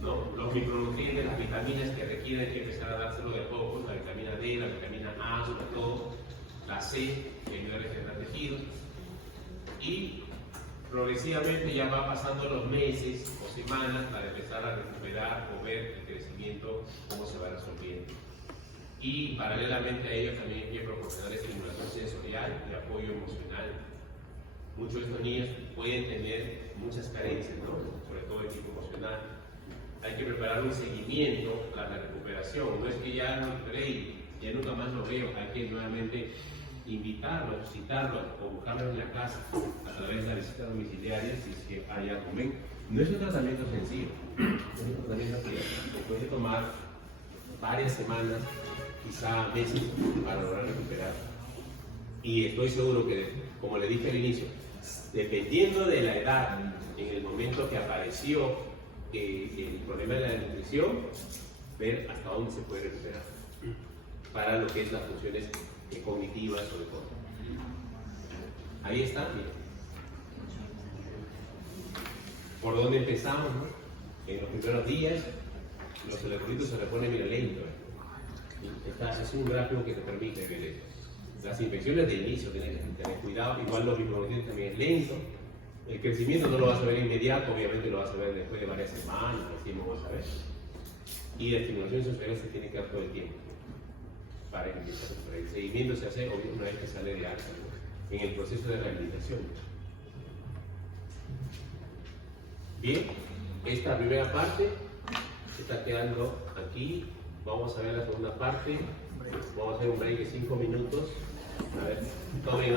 ¿no? Los micronutrientes, las vitaminas que requieren, hay que empezar a dárselo de poco, la vitamina D, la vitamina A, sobre todo, la C, que ayuda a regenerar tejidos. Y progresivamente ya va pasando los meses o semanas para empezar a recuperar o ver el crecimiento, cómo se va resolviendo. Y paralelamente a ello también hay que proporcionarles estimulación sensorial y apoyo emocional. Muchos de estos niños pueden tener muchas carencias, ¿no? Sobre todo de tipo emocional. Hay que preparar un seguimiento para la recuperación. No es que ya no recuperé y ya nunca más lo veo. Hay que nuevamente invitarlos, citarlos o buscarlos en la casa a través de la visita domiciliaria si es que haya comen. No es un tratamiento sencillo, es un tratamiento que puede tomar varias semanas, quizá meses, para lograr recuperar. Y estoy seguro que, como le dije al inicio, dependiendo de la edad, en el momento que apareció el problema de la nutrición, ver hasta dónde se puede recuperar para lo que es las funciones cognitivas sobre todo. Ahí está, mira. ¿Por dónde empezamos? ¿No? En los primeros días, los electrolitos se reponen, mira, lento. Es un gráfico que te permite ver eso. Las infecciones de inicio tienen que tener cuidado, igual los micronutrientes también es lento. El crecimiento no lo vas a ver inmediato, obviamente lo vas a ver después de varias semanas, así lo vas a ver. Y la estimulación sensorial se tiene que dar todo el tiempo para que empiece a recuperar. El seguimiento se hace una vez que sale de alta, ¿no? En el proceso de rehabilitación. Bien, esta primera parte está quedando aquí. Vamos a ver la segunda parte. Vamos a hacer un break de 5 minutos. A ver, tomen aire.